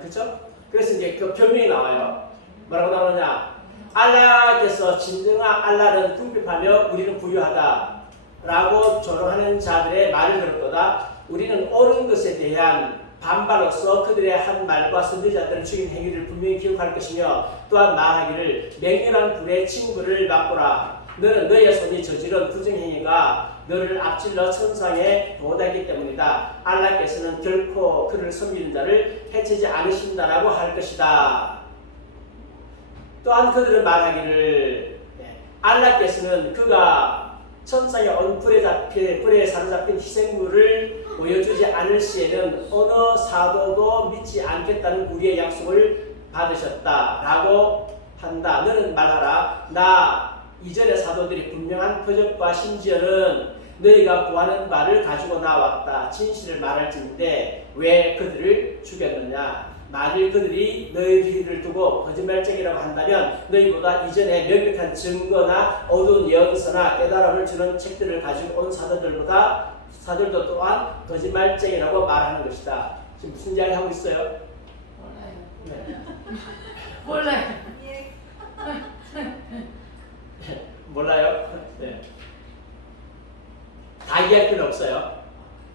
그렇죠? 그래서 이제 그 변명이 나와요. 뭐라고 나오느냐? 알라께서 진정한 알라는 궁핍하며 우리는 부유하다 라고 조롱하는 자들의 말을 들을 거다. 우리는 옳은 것에 대한 반발로서 그들의 한 말과 선지자들을 죽인 행위를 분명히 기억할 것이며, 또한 말하기를 맹렬한 불의 징벌을 맛보라. 너는 너의 손이 저지른 부정행위가 너를 앞질러 천상에 도달했기 때문이다. 알라께서는 결코 그를 섬기는 자를 해치지 않으신다라고 할 것이다. 또한 그들은 말하기를 알라께서는 그가 천상에 온 불에 사로잡힌 희생물을 보여주지 않을 시에는 어느 사도도 믿지 않겠다는 우리의 약속을 받으셨다라고 한다. 너는 말하라. 나 이전의 사도들이 분명한 표적과 심지어는 너희가 구하는 바를 가지고 나왔다. 진실을 말할지인데 왜 그들을 죽였느냐? 만일 그들이 너희를 두고 거짓말쟁이라고 한다면 너희보다 이전에 명백한 증거나 어두운 예언서나 깨달음을 주는 책들을 가지고 온 사들도 또한 거짓말쟁이라고 말하는 것이다. 지금 무슨 이야기 하고 있어요? 몰라요. 네. 몰라요. 몰라요? 네. 다 이해할 필요 없어요.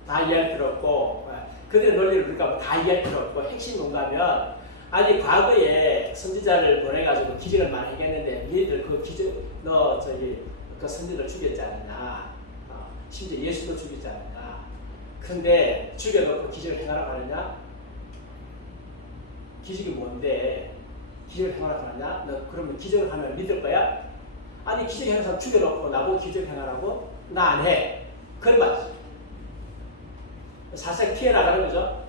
다 이해할 필요 없고, 그들의 논리를 우리가 다 이해할 필요 없고, 핵심이 뭔가 하면, 아니 과거에 선지자를 보내가지고 기적을 많이 했는데 너희들 그 기적 그 선지자를 죽였지 않았나? 심지어 예수도 죽였지 않았나? 근데 죽여놓고 기적을 행하라고 하느냐? 기적이 뭔데 기적을 행하라고 하느냐? 너 그러면 기적을 하면 믿을 거야? 아니 기적 행하는 사람 죽여놓고 나보고 기적 행하라고? 나 안 해. 그런 말이지. 살짝 피해나가는 거죠.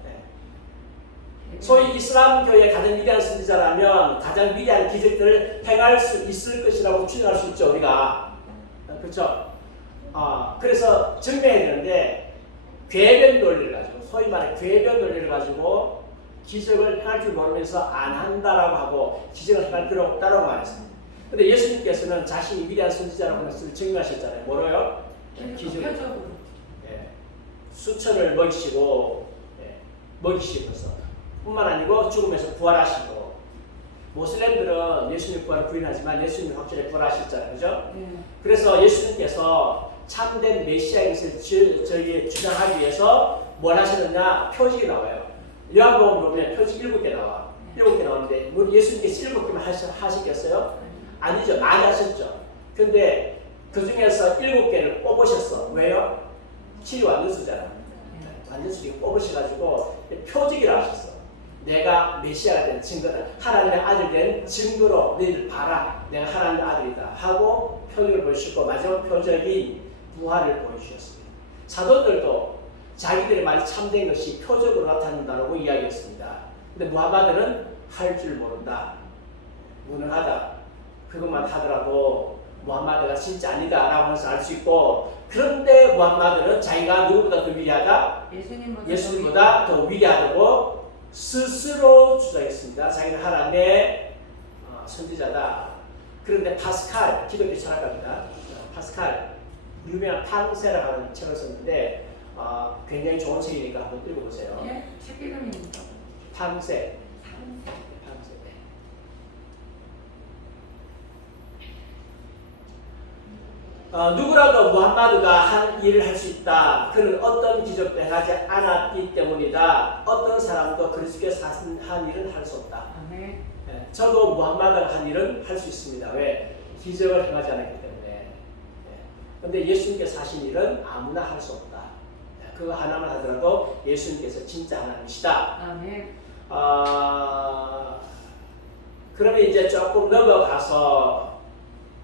소위 이슬람교의 가장 위대한 선지자라면 가장 위대한 기적들을 행할 수 있을 것이라고 추정할 수 있죠, 우리가. 그렇죠? 그래서 증명해야 되는데 궤변 논리를 가지고, 소위 말해 궤변 논리를 가지고 기적을 행할 줄 모르면서 안 한다라고 하고 기적을 행할 필요 없다라고 말했습니다. 근데 예수님께서는 자신이 위대한 선지자라고 하는 것을 증명하셨잖아요. 뭐로요? 기적으로. 수천을 먹이시면서 뿐만 아니고 죽음에서 부활하시고, 모슬렘들은 예수님 부활을 부인하지만 예수님이 확실히 부활하셨잖아요. 그죠? 그래서 예수님께서 참된 메시아인 것을 주장하기 위해서 뭘 하시느냐? 표적이 나와요. 요한복음 보면 표적 7개 나와. 7개 나오는데 우리 예수님께서 7개만 하시겠어요? 아니죠. 많이 하셨죠. 근데 그 중에서 7개를 뽑으셨어. 왜요? 칠이 완전수잖아. 완전수를 뽑으셔가지고 표적이라 하셨어. 내가 메시아가 된 증거다. 하나님의 아들 된 증거로 너희들 봐라. 내가 하나님의 아들이다. 하고 표적을 보여주셨고, 마지막 표적인 부활을 보여주셨습니다. 사도들도 자기들의 말이 참된 것이 표적으로 나타난다고 이야기했습니다. 근데 무함마드는 할 줄 모른다. 무능하다. 그것만 하더라도 무함마드가 진짜 아니다 라고 해서 알 수 있고, 그런데 무함마드는 자기가 누구보다 더 위대하다? 예수님보다 더 위대하다고 스스로 주장했습니다. 자기는 하나님의 선지자다. 그런데 파스칼, 기독교 철학가입니다. 파스칼, 유명한 팡세라고 하는 책을 썼는데 굉장히 좋은 책이니까 한번 읽어보세요. 예? 책 이름입니다. 팡세. 상세. 팡세. 누구라도 무함마드가 한 일을 할 수 있다. 그는 어떤 기적도 행하지 않았기 때문이다. 어떤 사람도 그리스도께서 한 일은 할 수 없다. 아멘. 예, 저도 무함마드가 한 일은 할 수 있습니다. 왜? 기적을 행하지 않았기 때문에. 그런데 예수님께서 하신 일은 아무나 할 수 없다. 그거 하나만 하더라도 예수님께서 진짜 하나님이시다. 아멘. 그러면 이제 조금 넘어가서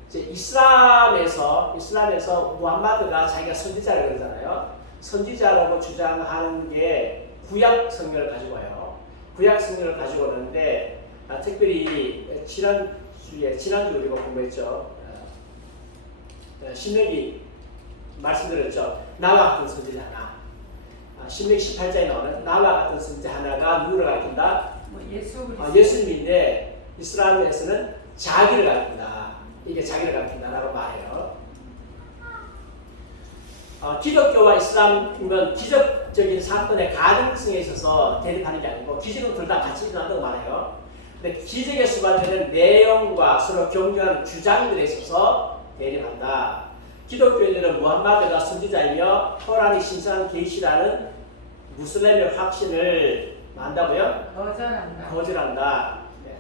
이제 이슬람에서 무함마드가 자기가 선지자라고 그러잖아요. 선지자라고 주장하는 게 구약 성경을 가지고 와요. 구약 성경을 가지고 오는데 특별히 지난주 우리가 공부했죠. 신명기 말씀드렸죠. 나와 같은 선지자 하나. 신명기 18장에 나오는 나와 같은 선지자 하나가 누구를 가리킨다? 뭐 예수 그리스도. 예수님인데 이슬람에서는 자기를 가리킨다. 이게 자기를 가리킨다라고 말해요. 기독교와 이슬람은 기적적인 사건의 가능성에 있어서 대립하는 게 아니고 기적은 둘 다 같이 일어난다고 말해요. 근데 기적에 수반되는 내용과 서로 경쟁하는 주장들에 있어서 대립한다. 기독교인들은 무함마드가 선지자이며 코란이 신성한 계시라는 무슬림의 확신을 한다고요? 거절한다. 네.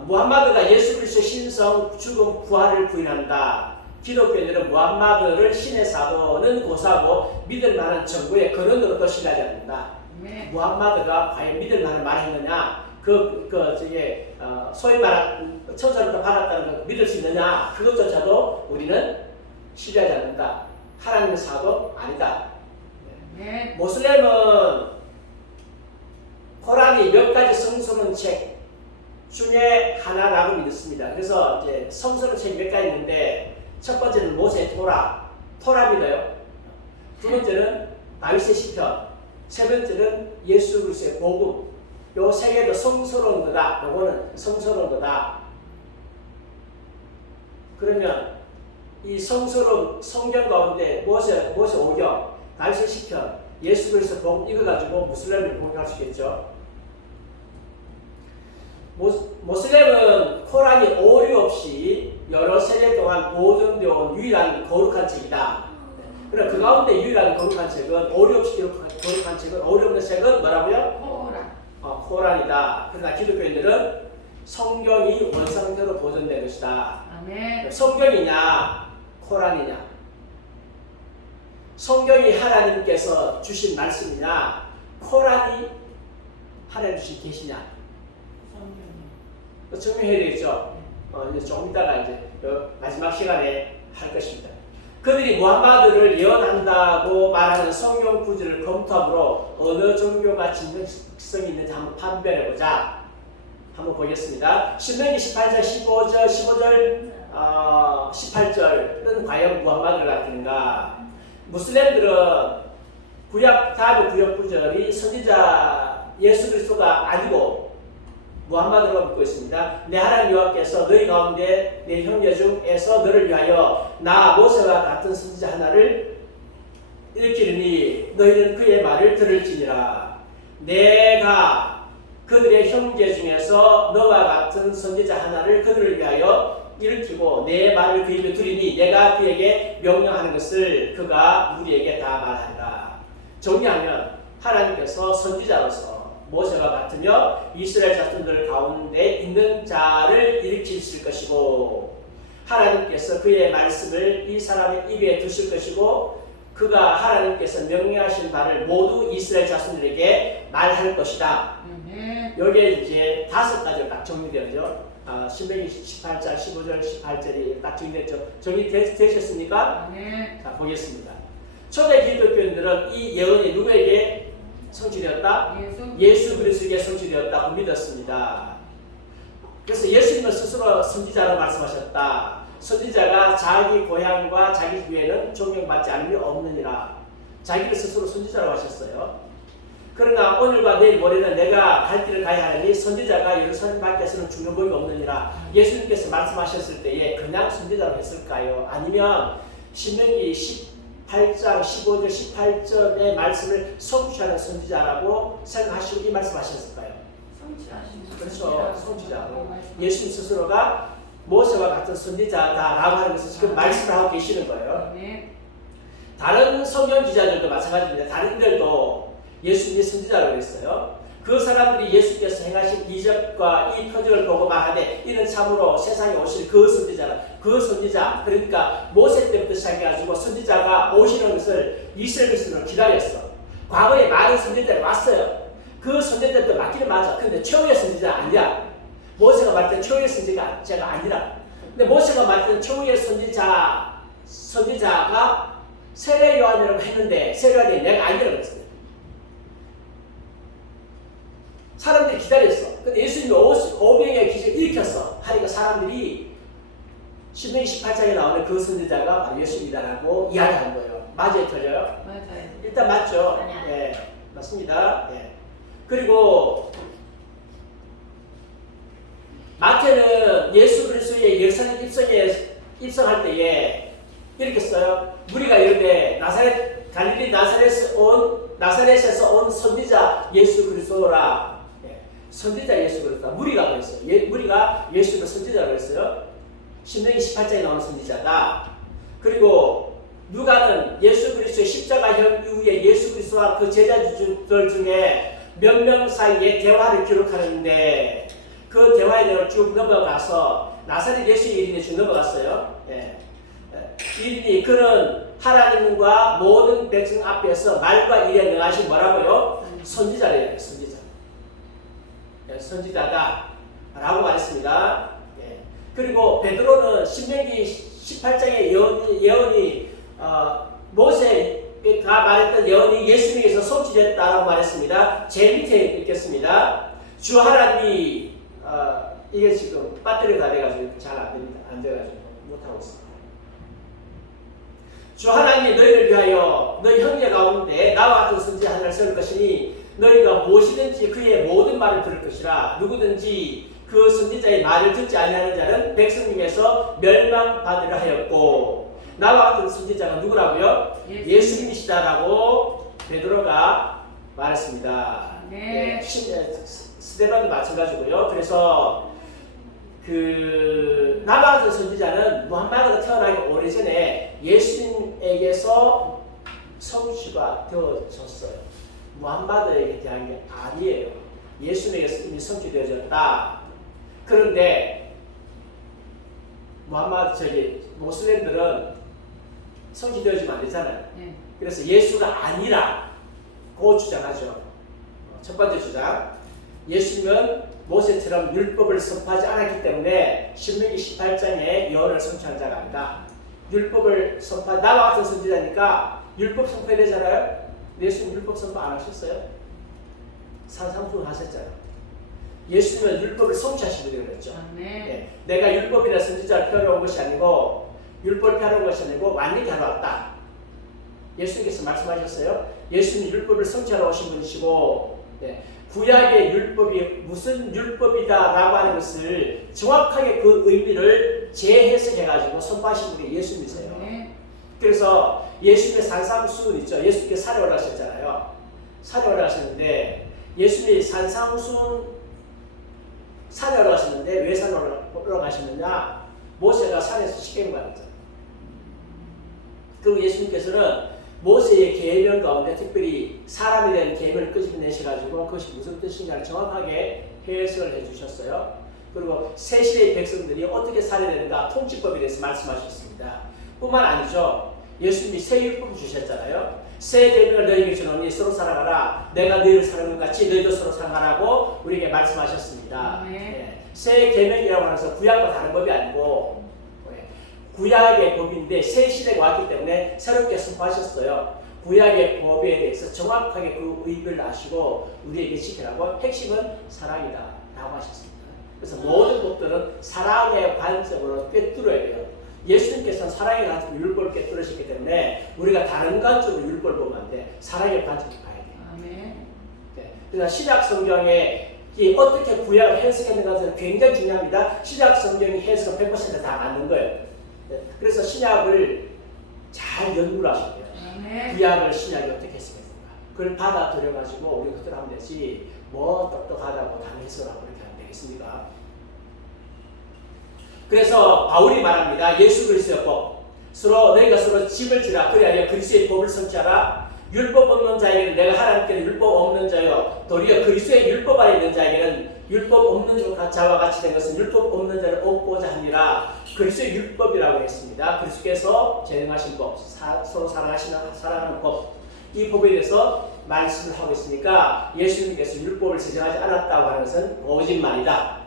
무함마드가 예수 그리스도의 신성, 죽음, 부활을 부인한다. 기독교인들은 무함마드를 신의 사도는 고사하고 믿을 만한 정보의 근원으로도 신뢰하지 않는다. 네. 무함마드가 과연 믿을 만한 말을 했느냐? 소위 말한 천사로부터 받았다는 걸 믿을 수 있느냐? 그것조차도 우리는 신뢰하지 않는다. 하나님의 사도 아니다. 네. 모슬렘은 코란이 몇 가지 성서는 책 중에 하나라고 믿습니다. 그래서 이제 성서는 책이 몇 가지 있는데 첫 번째는 모세의 토라 믿어요. 두 번째는 다윗의 시편, 세 번째는 예수 그리스도의 복음. 요 세 개도 성스러운 거다. 요거는 성스러운 거다. 그러면 이 성스러운 성경 가운데 모세 오경, 다윗의 시편, 예수 그리스도 복음 이거 가지고 무슬림을 공격할 수 있겠죠. 모슬렘은 코란이 오류 없이 여러 세대 동안 보존되어 온 유일한 거룩한 책이다. 그러나 그 가운데 유일한 거룩한 책은 오류 없이 거룩한 책은 오류 없는 책은 뭐라고요? 코란이다. 그러나 기독교인들은 성경이 원상대로 보존된 것이다. 아멘. 성경이냐 코란이냐? 성경이 하나님께서 주신 말씀이냐 코란이 하나님 주신 계시냐? 증명해야 되겠죠. 이제 조금 이따가 이제 마지막 시간에 할 것입니다. 그들이 무함마드를 예언한다고 말하는 성경 구절을 검토함으로 어느 종교가 진정성이 있는지 한번 판별해보자. 한번 보겠습니다. 신명기 18장 15절 18절은 과연 무함마드를 가리키는가? 무슬림들은 다음의 구약 구절이 선지자 예수 그리스도가 아니고 무함마드라고 믿고 있습니다. 내 하나님 여호와께서 너희 가운데 내 형제 중에서 너를 위하여 나 모세와 같은 선지자 하나를 일으키리니 너희는 그의 말을 들을지니라. 내가 그들의 형제 중에서 너와 같은 선지자 하나를 그들을 위하여 일으키고 내 말을 그에게 두리니 내가 그에게 명령하는 것을 그가 우리에게 다 말한다. 정리하면 하나님께서 선지자로서 모세와 같으며 이스라엘 자손들 가운데 있는 자를 일으키실 것이고 하나님께서 그의 말씀을 이 사람의 입에 두실 것이고 그가 하나님께서 명령하신 바를 모두 이스라엘 자손들에게 말할 것이다. 여기에 이제 5가지로 딱 정리되죠. 신명기 18장 15절 18절이 딱 정리됐죠. 정리되셨습니까? 네. 자 보겠습니다. 초대 기독교인들은 이 예언이 누구에게 성취되었다? 예수 그리스도에게 성취되었다고 믿었습니다. 그래서 예수님은 스스로 선지자로 말씀하셨다. 선지자가 자기 고향과 자기 교회는 존경받지 않으며 없느니라. 자기를 스스로 선지자로 하셨어요. 그러나 오늘과 내일 모레는 내가 갈 길을 가야 하니 선지자가 예루살렘 밖에서는 죽는 법이 없느니라. 예수님께서 말씀하셨을 때에 그냥 선지자로 했을까요? 아니면 신명기 18장 15절 18절의 말씀을 성취하는 선지자라고 생각하시고 이 말씀하셨을까요? 성취하시는 그렇죠. 성취자로. 예수님 스스로가 모세와 같은 선지자다라고 하는 것을 지금 말씀을 하고 계시는 거예요. 네. 다른 성경 기자들도 마찬가지입니다. 다른 이들도 예수님이 선지자라고 그랬어요. 그 사람들이 예수께서 행하신 이적과 이 표적을 보고 말하되 이는 참으로 세상에 오실 그 선지자라. 그 선지자, 그러니까 모세 때부터 시작해가지고 선지자가 오시는 것을 이스라엘 백성들은 기다렸어. 과거에 많은 선지자들이 왔어요. 그 선지자들도 맞기는 맞아. 근데 최후의 선지자 아니야. 모세가 말할 때 최후의 선지자가 아니라. 근데 모세가 말할 때 최후의 선지자가 세례 요한이라고 했는데 세례 요한이 내가 아니라고 그랬어요. 사람들이 기다렸어. 근데 예수님이 500의 기적을 일으켰어. 하니까 사람들이 신명기 18장에 나오는 그 선지자가 바로 예수님이다라고 이야기한 거예요. 맞아요, 틀려요? 맞아요. 일단 맞죠. 예, 맞습니다. 예. 그리고 마태는 예수 그리스도의 예루살렘 입성할 때에 이렇게 써요. 무리가 이르되 갈릴리 나사렛에서 온 선지자 예수 그리스도라. 선지자 예수 그리스도. 무리가 그랬어요. 무리가 예수를 선지자라고 했어요. 신명기 18장에 나오는 선지자다. 그리고 누가는 예수 그리스도의 십자가형 이후에 예수 그리스도와 그 제자들 중에 몇 명 사이에 대화를 기록하는데 그 대화의 내용을 쭉 넘어가서 나사렛 예수의 이름에 쭉 넘어갔어요. 이름이 그는 하나님과 모든 백성 앞에서 말과 일에 능하신 뭐라고요? 선지자래요. 선지자. 선지자다 라고 말했습니다. 그리고 베드로는 신명기 18장의 예언이 모세가 말했던 예언이 예수님에게서 성취됐다라고 말했습니다. 제 밑에 읽겠습니다. 주 하나님이 이게 지금 배터리가 다 돼가지고 잘 안 됩니다. 안 돼가지고 못하고 있습니다. 주 하나님이 너희를 위하여 너희 형제 가운데 나와 같은 선지 하나를 세울 것이니 너희가 무엇이든지 그의 모든 말을 들을 것이라. 누구든지 그 선지자의 말을 듣지 아니하는 자는 백성 중에서 멸망받으려 하였고 나와 같은 선지자가 누구라고요? 예수님이시다라고 베드로가 말했습니다. 네. 스데반도 마찬가지고요. 그래서 나와 같은 선지자는 무함마드가 태어나기 오래전에 예수님에게서 성취가 되어졌어요. 무함마드에게 대한 게 아니에요. 예수님에게서 이미 성취되어졌다. 그런데 모슬렘들은 성취되어지면 안 되잖아요. 그래서 예수가 아니라고 주장하죠. 첫 번째 주장. 예수님은 모세처럼 율법을 선포하지 않았기 때문에 신명기 18장에 예언을 성취한 자가 아니다. 율법을 나와 같은 선지자니까 율법 선포해야 되잖아요. 예수님 율법 선포 안 하셨어요? 산상수훈 하셨잖아요. 예수님은 율법을 성취하신 분이라고 그랬죠. 내가 율법이나 선지자를 펴러 온 것이 아니고 율법을 펴러 온 것이 아니고 완전히 하러 왔다. 예수님께서 말씀하셨어요. 예수님이 율법을 성취하러 오신 분이시고 구약의 율법이 무슨 율법이다라고 하는 것을 정확하게 그 의미를 재해석해가지고 선포하신 분이 예수님이세요. 그래서 예수님의 산상수훈 있죠. 예수님께서 산에 올라가셨잖아요. 산에 올라가셨는데 예수님이 산에 올라가셨는데 왜 산에 올라가셨느냐? 모세가 산에서 십계명 받았잖아요. 그리고 예수님께서는 모세의 계명 가운데 특별히 사람에 대한 계명을 끄집어내셔가지고 그것이 무슨 뜻인가를 정확하게 해석을 해주셨어요. 그리고 새 시대의 백성들이 어떻게 살아야 되는가 통치법에 대해서 말씀하셨습니다. 뿐만 아니죠. 예수님이 새 율법을 주셨잖아요. 새 계명을 너희에게 주노니 서로 사랑하라. 내가 너희를 사랑하는 것 같이 너희도 서로 사랑하라고 우리에게 말씀하셨습니다. 새 계명이라고 하면서 구약과 다른 법이 아니고 구약의 법인데 새 시대가 왔기 때문에 새롭게 선포하셨어요. 구약의 법에 대해서 정확하게 그 의미를 아시고 우리에게 지키라고 핵심은 사랑이다 라고 하셨습니다. 그래서 모든 법들은 사랑의 관점으로 꿰뚫어야 돼요. 예수님께서는 사랑의 관점으로 율법을 꿰뚫으셨기 때문에 우리가 다른 관점으로 율법을 보면 안 돼. 사랑의 관점으로 봐야 돼요. 그래서 신약 성경에 이 어떻게 구약을 해석했는가는 굉장히 중요합니다. 신약 성경이 해석은 100%다 맞는 거예요. 그래서 신약을 잘 연구를 하셔야 돼요. 아멘. 구약을 신약이 어떻게 해석했는가. 그걸 받아들여가지고 우리가 그대로 하면 되지 뭐 똑똑하다고 다른 해석을 하고 그렇게 하면 되겠습니까? 그래서 바울이 말합니다. 예수 그리스도의 법. 너희가 서로 집을 지라. 그래야 그리스도의 법을 성취하라. 율법 없는 자에게는 내가 하나님께는 율법 없는 자요. 도리어 그리스도의 율법 안에 있는 자에게는 율법 없는 자와 같이 된 것은 율법 없는 자를 얻고자 합니다. 그리스도의 율법이라고 했습니다. 그리스도께서 제정하신 법, 서로 사랑하는 법. 이 법에 대해서 말씀을 하고 있으니까 예수님께서 율법을 제정하지 않았다고 하는 것은 거짓말이다.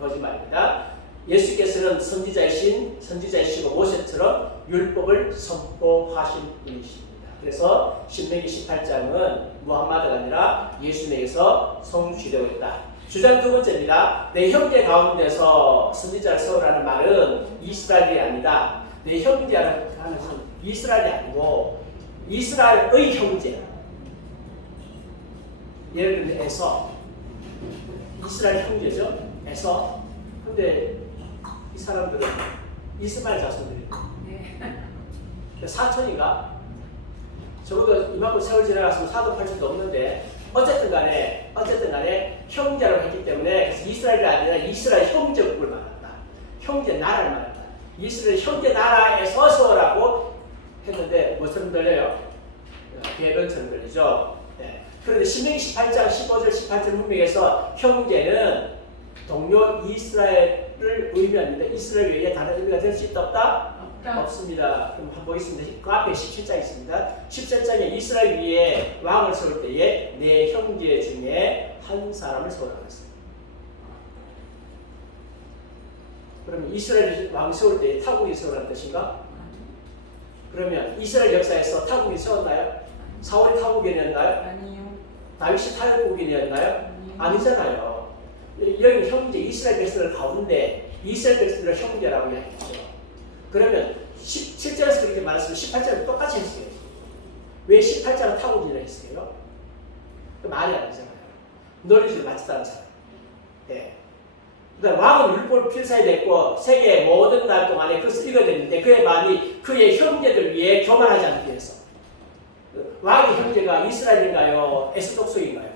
거짓말입니다. 예수께서는 선지자이시고 모세처럼 율법을 선포하신 분이십니다. 그래서 신명기 18장은 무함마드가 아니라 예수님에게서 성취되고 있다. 주장 두 번째입니다. 내 형제 가운데서 선지자를 세우라는 말은 이스라엘이 아니다. 내 형제라는 것은 이스라엘이 아니고 이스라엘의 형제. 예를 들면 에서 이스라엘 형제죠. 에서. 근데 이 사람들은 이스마엘 자손들이에요. 네. 사촌인가? 적어도 이만큼 세월 지나갔으면 사도 8천도 없는데 어쨌든 간에 형제라고 했기 때문에 이스라엘이 아니라 이스라엘 형제국을 말한다. 형제 나라를 말한다. 이스라엘 형제 나라에서 서라고 했는데 뭐처럼 들려요? 개변처럼 들리죠. 네. 그런데 신명기 18장 15절 18절 문맥에서 형제는 동료 이스라엘을 의미합니다. 이스라엘 외에 다른 의미가 될 수 있다 없다? 없습니다. 그럼 한번 보겠습니다. 그 앞에 17장 있습니다. 17장에 이스라엘 위에 왕을 세울 때에 내 형제 중에 한 사람을 세우라고 했어요. 그러면 이스라엘 왕 세울 때 타국이 세우라는 뜻인가? 그러면 이스라엘 역사에서 타국이 세웠나요? 사울이 타국이었나요? 아니요. 다윗이 타국이었나요? 아니요. 아니잖아요. 여기 형제 이스라엘 백성들 가운데 이스라엘 백성들을 형제라고 이야기했죠. 그러면 17절에서 그렇게 말했으면 18절도 똑같이 했어요. 왜 18절은 타국이라 했어요? 말이 안 되잖아요. 논리를 맞췄다는 사람. 네. 그러니까 왕은 율법을 필사해 냈고 세계 모든 날 동안에 그것을 읽어야 되는데 그의 말이 그의 형제들 위해 교만하지 않기 위해서. 왕의 형제가 이스라엘인가요? 에스족속인가요?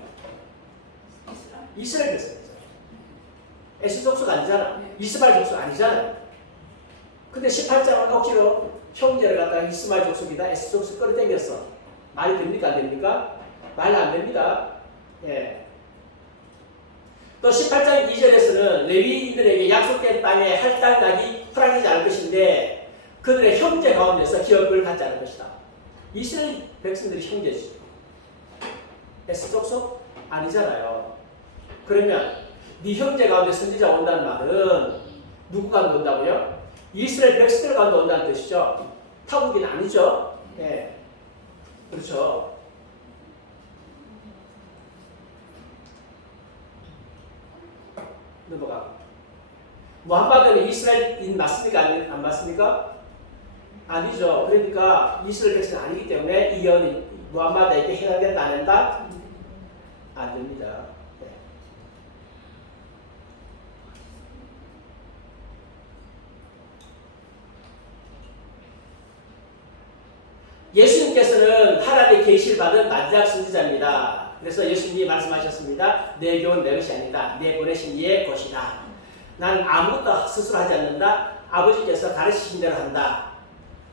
이스라엘 백성이죠. 에스족속 아니잖아. 네. 이스마엘 족속 아니잖아요. 근데 18장은 억지로 형제를 갖다가 이스마엘 족속이다, 에스족속 끌어당겼어. 말이 됩니까? 안 됩니까? 말 안 됩니다. 예. 또 18장 2절에서는 레위인들에게 약속된 땅에 할당락이 허락되지 않을 것인데 그들의 형제 가운데서 기업을 갖지 않을 것이다. 이스라엘 백성들이 형제지. 에스족속 아니잖아요. 그러면 네 형제 가운데 선지자 온다는 말은 누구 가운데 온다고요? 이스라엘 백성들 가운데 온다는 뜻이죠. 타국인 아니죠. 네. 그렇죠. 넘어가. 무함마드는 이스라엘인 맞습니까? 안 맞습니까? 아니죠. 그러니까 이스라엘 백성은 아니기 때문에 이 예언이 무함마드에게 해당된다 안 된다? 안 됩니다. 예수님께서는 하나님의 계시를 받은 마지막 선지자입니다. 그래서 예수님이 말씀하셨습니다. 내 교훈 내 것이 아니다. 내 보내신 이의 것이다. 나는 아무것도 스스로 하지 않는다. 아버지께서 가르치신 대로 한다.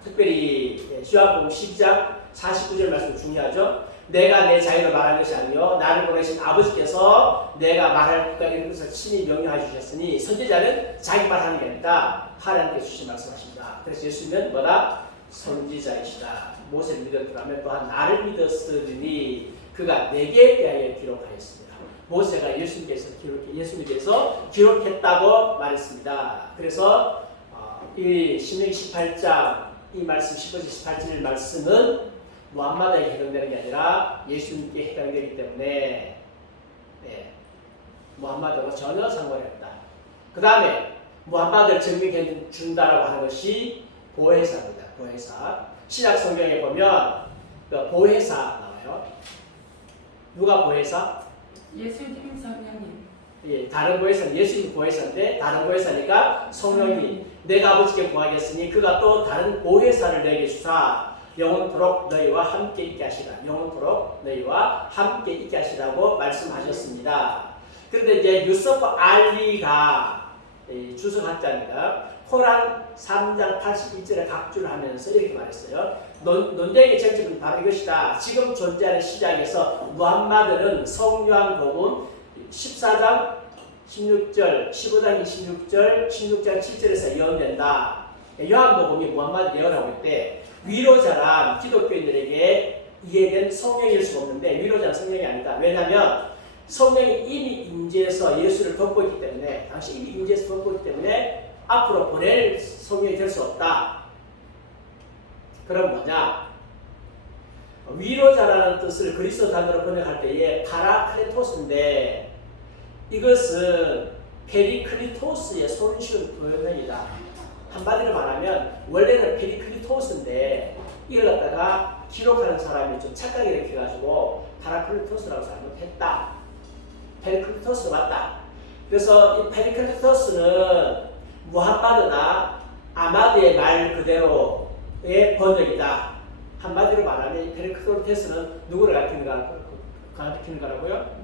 특별히 요한복음 12장 49절 말씀 중요하죠. 내가 내 자유로 말하는 것이 아니요 나를 보내신 아버지께서 내가 말할 것과 이런 것을 친히 명령해 주셨으니 선지자는 자기 말하는 게 아니다. 하나님께 주신 말씀하십니다. 그래서 예수님은 뭐다? 선지자이시다. 모세를 믿었더라면 또한 나를 믿었으니 그가 내게 대하여 기록하였습니다. 모세가 예수님께서 기록했다고 말했습니다. 그래서 이 신명기 18장 이 말씀 15절 18절 말씀은 무함마드에게 해당되는 게 아니라 예수님께 해당되기 때문에 무함마드와 전혀 상관이 없다. 그 다음에 무함마드를 증명해 준다라고 하는 것이 보혜사입니다. 보혜사. 신약 성경에 보면 보혜사 나와요. 누가 보혜사? 예수님 성령님. 예, 다른 보혜사는 예수님 보혜사인데 다른 보혜사니까 성령이 내가 아버지께 구하겠으니 그가 또 다른 보혜사를 내게 주사 영원토록 너희와 함께 있게 하시라. 영원토록 너희와 함께 있게 하시라고 말씀하셨습니다. 그런데 이제 유서프 알리가 주석학자입니다. 코란 3장 81절에 각주를 하면서 이렇게 말했어요. 논쟁의 쟁점은 바로 이것이다. 지금 존재하는 시장에서 무함마드는 성요한복음 14장 16절, 15장 26절, 16장 7절에서 예언된다. 요한복음이 무함마드 예언하고 있대. 위로자란 기독교인들에게 이해된 성령일 수가 없는데 위로자는 성령이 아니다. 왜냐하면 성령이 이미 임재해서 예수를 돕고 있기 때문에 당시 이미 임재해서 돕고 있기 때문에 앞으로 보낼 성령이 될 수 없다. 그럼 뭐냐? 위로자라는 뜻을 그리스도 단어로 번역할 때에 파라클레토스인데 이것은 페리클리토스의 손쉬운 번역이다. 한마디로 말하면 원래는 페리클리토스인데 이걸 갖다가 기록하는 사람이 좀 착각을 일으켜가지고 파라클리토스라고 잘못했다. 페리클리토스가 맞다. 그래서 이 페리클리토스는 무함마드나 아마드의 말 그대로의 번역이다. 한마디로 말하면 이 페리클리토스는 누구를 가리키는 거라고요?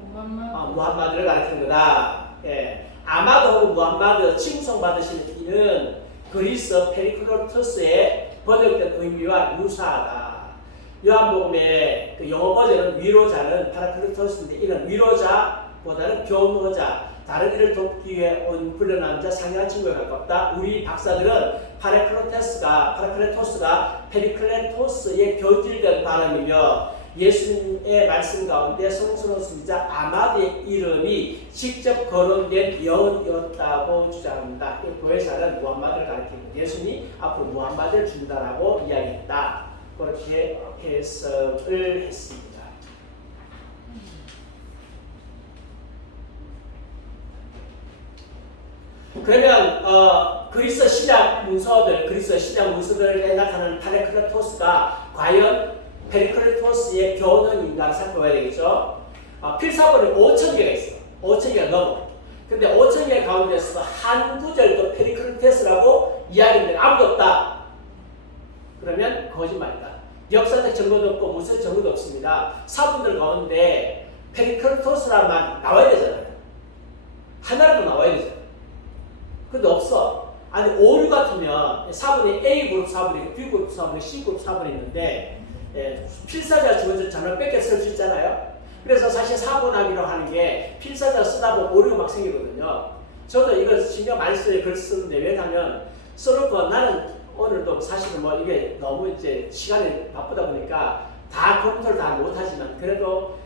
무함마드를 가리키는 거다. 예. 아마드하고 무함마드 칭송받으시는 이는 그리스 페리클리토스의 번역된 의미와 유사하다. 요한복음의 그 영어 버전은 위로자는 파라클리토스인데 이는 위로자보다는 교무자, 다른 일을 돕기 위해 온 불련한 자, 상냥한 친구에 가깝다. 우리 박사들은 파라클레토스가 페리클레토스의 교질된 발음이며 예수님의 말씀 가운데 성스러운 순자 아마드의 이름이 직접 거론된 예언이었다고 주장합니다. 이 보혜사는 무함마드를 가리키고 예수님이 앞으로 무함마드를 준다라고 이야기했다. 그렇게 해석을 했습니다. 그러면 그리스 신약 문서들에 나타나는 파레클레토스가 과연 페리클레토스의 교훈인가 살펴봐야 되겠죠. 필사본이 5,000개가 있어. 5,000개가 넘어. 근데 5,000개 가운데서 한 구절도 페리클레토스라고 이야기하는데 아무도 없다. 그러면 거짓말이다. 역사적 증거도 없고 무슨 증거도 없습니다. 사본들 가운데 페리클레토스란 말 나와야 되잖아요. 하나라도 나와야 되잖아요. 근데 없어. 아니 오류 같으면 사본이 A그룹 사본이 있고 B그룹 사본이 C그룹 사본이 있는데 필사자 주어져 전화 뺏겨 쓸 수 있잖아요. 그래서 사실 사본학이라고 하는 게 필사자 쓰다 보면 오류가 막 생기거든요. 저도 이걸 신경 많이 써요. 글 쓰는데 왜냐하면 써놓고 나는 오늘도 사실은 뭐 이게 너무 이제 시간이 바쁘다 보니까 다 검토를 다 못하지만 그래도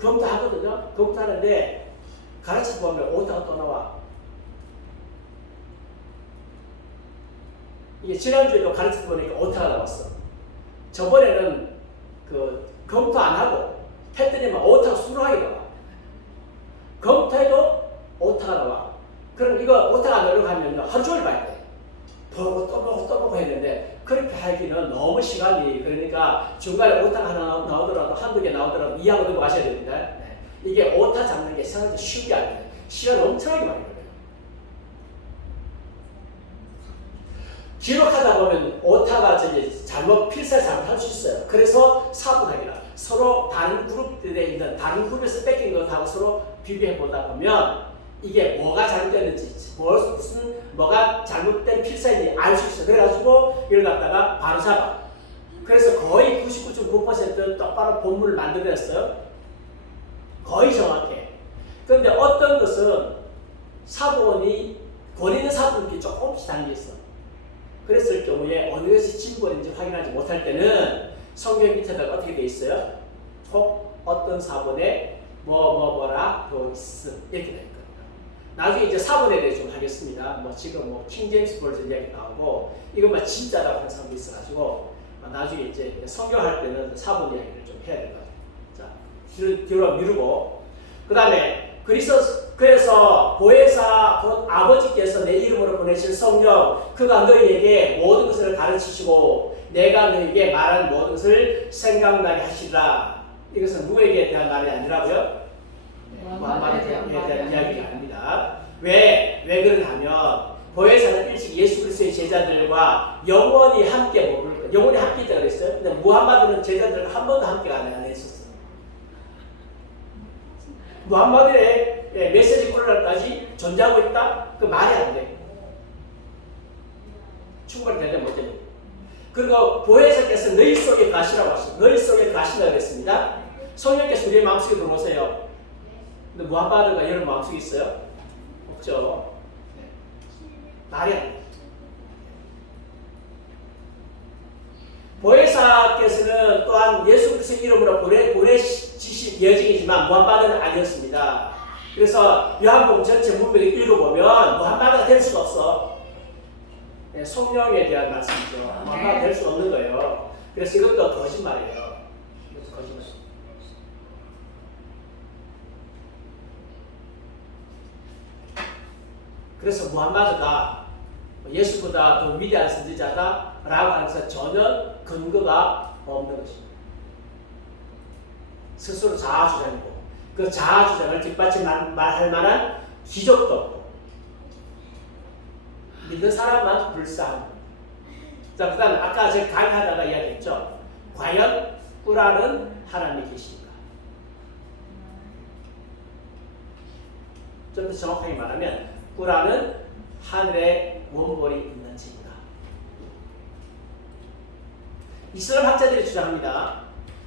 검토하거든요. 검토하는데 가르쳐 보면 오타가 또 나와. 이게 지난주에도 가르쳐 보니까 오타가 나왔어. 저번에는 그 검토 안 하고 했더니만 오타가 수두하게 나와. 검토해도 오타가 나와. 그럼 이거 오타가 안 나려고 하면 하루 종일 봐야 돼. 보고 또 보고 또 보고 했는데 그렇게 하기는 너무 시간이 그러니까 중간에 오타가 하나 나오더라도 한두 개 나오더라도 이해하고 넘어가셔야 됩니다. 이게 오타 잡는 게 생각보다 쉬운 게 아니에요. 시간이 엄청나게 많이 걸려요. 기록하다 보면 오타가 잘못 필사를 잘못할 수 있어요. 그래서 사분학이라 서로 다른 그룹들에 있는 다른 그룹에서 뺏긴 것하고 서로 비교해 보다 보면 이게 뭐가 잘못됐는지 뭐가 잘못된 필사인지 알 수 있어요. 그래가지고 이걸 갖다가 바로 잡아. 그래서 거의 99.9% 똑바로 본문을 만들어냈어요. 거의 정확해. 그런데 어떤 것은 사본이 권위는 사본이 조금씩 다른 게 있어. 그랬을 경우에 어느 것이 진본인지 확인하지 못할 때는 성경 밑에다가 어떻게 돼 있어요? 혹 어떤 사본에 뭐라 또 있음 이렇게 돼 있거든요. 나중에 이제 사본에 대해 좀 하겠습니다. 뭐 지금 뭐 킹제임스 버전 이야기 나오고 이것만 진짜라고 하는 사람도 있어가지고 나중에 이제 성경할 때는 사본 이야기를 좀 해야 될 것 같아요. 자, 뒤로 미루고 그 다음에 그래서 보혜사 곧 아버지께서 내 이름으로 보내신 성령 그가 너희에게 모든 것을 가르치시고 내가 너희에게 말한 모든 것을 생각나게 하시리라. 이것은 누구에게 대한 말이 아니라고요? 무함마드에 대한 대한 말이 이야기가 아니라. 아닙니다. 왜 그러냐 하면 보혜사는 일찍 예수 그리스도의 제자들과 영원히 함께 머물 거예요. 영원히 함께 있다고 그랬어요. 근데 무함마드는 제자들과 한 번도 함께 안 했었어요. 무함마드의 메시지 코로나까지 존재하고 있다? 그 말이 안 돼. 충분히 되지 못해요. 그리고 보혜사께서 너희 속에 가시라고 하셨어요. 너희 속에 가시라고 했습니다. 성령께서 우리의 마음속에 들어오세요. 근데 무함마드가 여러분 마음속에 있어요? 없죠. 말이 안 돼. 보혜사께서는 또한 예수 그리스도의 이름으로 보내지신 예정이지만 무함마드는 아니었습니다. 그래서 요한복음 전체 문맥을 읽어보면 무함마드가 될 수가 없어. 성령에 대한 말씀이죠. 무함마드가 될 수 없는 거예요. 그래서 이것도 거짓말이에요. 이것도 거짓말. 그래서 무함마드가 예수보다 더 위대한 선지자다라고 하는 것은 전혀 근거가 없는 것입니다. 스스로 자아주장이고 그 자아주장을 뒷받침할 만한 기적도 없고 믿는 사람만 불쌍한 겁니다. 자, 그 다음에 아까 제가 강의하다가 이야기했죠. 과연 꿀알은 하나님이 계신가? 좀 더 정확하게 말하면 꿀알은 하늘에 원벌이 있는 책이다. 이슬람 학자들이 주장합니다.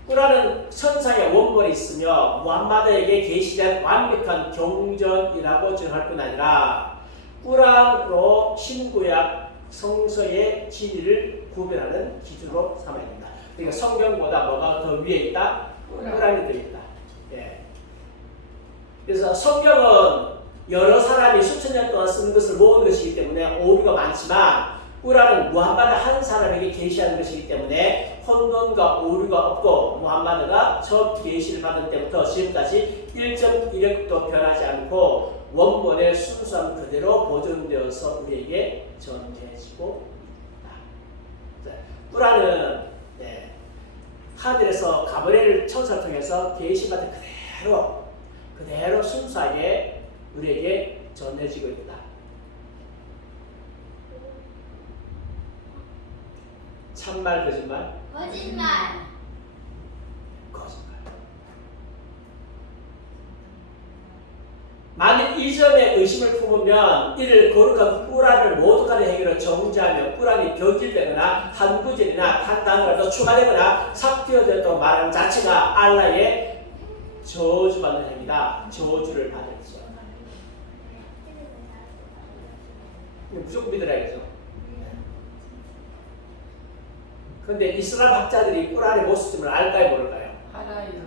꿀알은 천상에 원벌이 있으며 무함마드에게 계시된 완벽한 경전이라고 주장할 뿐 아니라 꿀알로 신구약 성서의 진리를 구별하는 기준으로 삼아야 된다. 그러니까 성경보다 뭐가 더 위에 있다? 꿀알이 더 있다. 예. 그래서 성경은 여러 사람이 수천 년 동안 쓰는 것을 모은 것이기 때문에 오류가 많지만 꿀알은 무함마드 한 사람에게 계시하는 것이기 때문에 혼돈과 오류가 없고 무함마드가 첫 계시를 받은 때부터 지금까지 1.1획도 변하지 않고 원본의 순수함 그대로 보존되어서 우리에게 전해지고 있다. 꿀알은 하늘에서 가브리엘 천사를 통해서 계시받은 그대로 순수하게 우리에게 전해지고 있다. 참말, 거짓말? 거짓말. 거짓말. 만일 이 점에 의심을 품으면 이를 거룩한 꿀알을 모두 간의 행위로 정죄하며 꿀알이 변질되거나 한 구절이나 한 단어라도 추가되거나 삭제되었다고 말하는 자체가 알라의 저주받는 행위다. 저주를 받을 수. 무조건 믿으라야죠. 근데 이슬람 학자들이 꿀알의 모습을 알까요, 모를까요?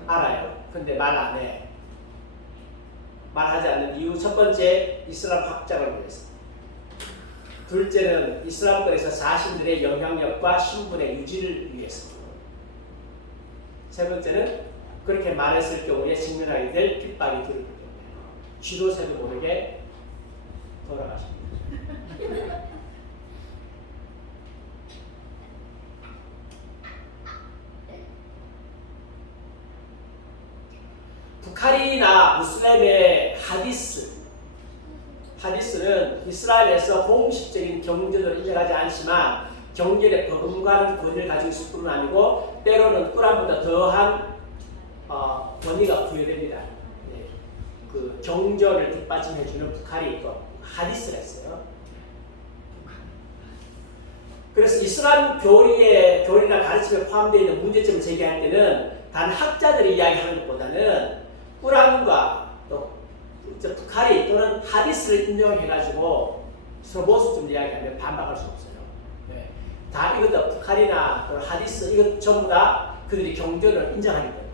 알아요. 근데 말 안 해. 말하지 않는 이유 첫 번째, 이슬람 학자를 위해서. 둘째는 이슬람권에서 자신들의 영향력과 신분의 유지를 위해서. 세 번째는 그렇게 말했을 경우에 직면하게 될 핍박이 들을 때문에. 쥐도 새도 모르게 돌아가십니다. 부카리나 무슬림의 하디스는 이스라엘에서 공식적인 경전으로 인정하지 않지만 경전의 버금가는 권위를 가지고 있을 뿐만 아니고 때로는 꾸란보다 더한 권위가 부여됩니다. 그 경전을 뒷받침해주는 부카리 또 하디스가 있어요. 그래서 이슬람 교리나 가르침에 포함되어 있는 문제점을 제기할 때는 단 학자들이 이야기하는 것보다는 꾸란과 또 부카리 또는 하디스를 인정해가지고 서로 모습 좀 이야기하면 반박할 수 없어요. 네. 다 이것도 부카리나 또는 하디스 이것 전부 다 그들이 경전을 인정하기 때문에.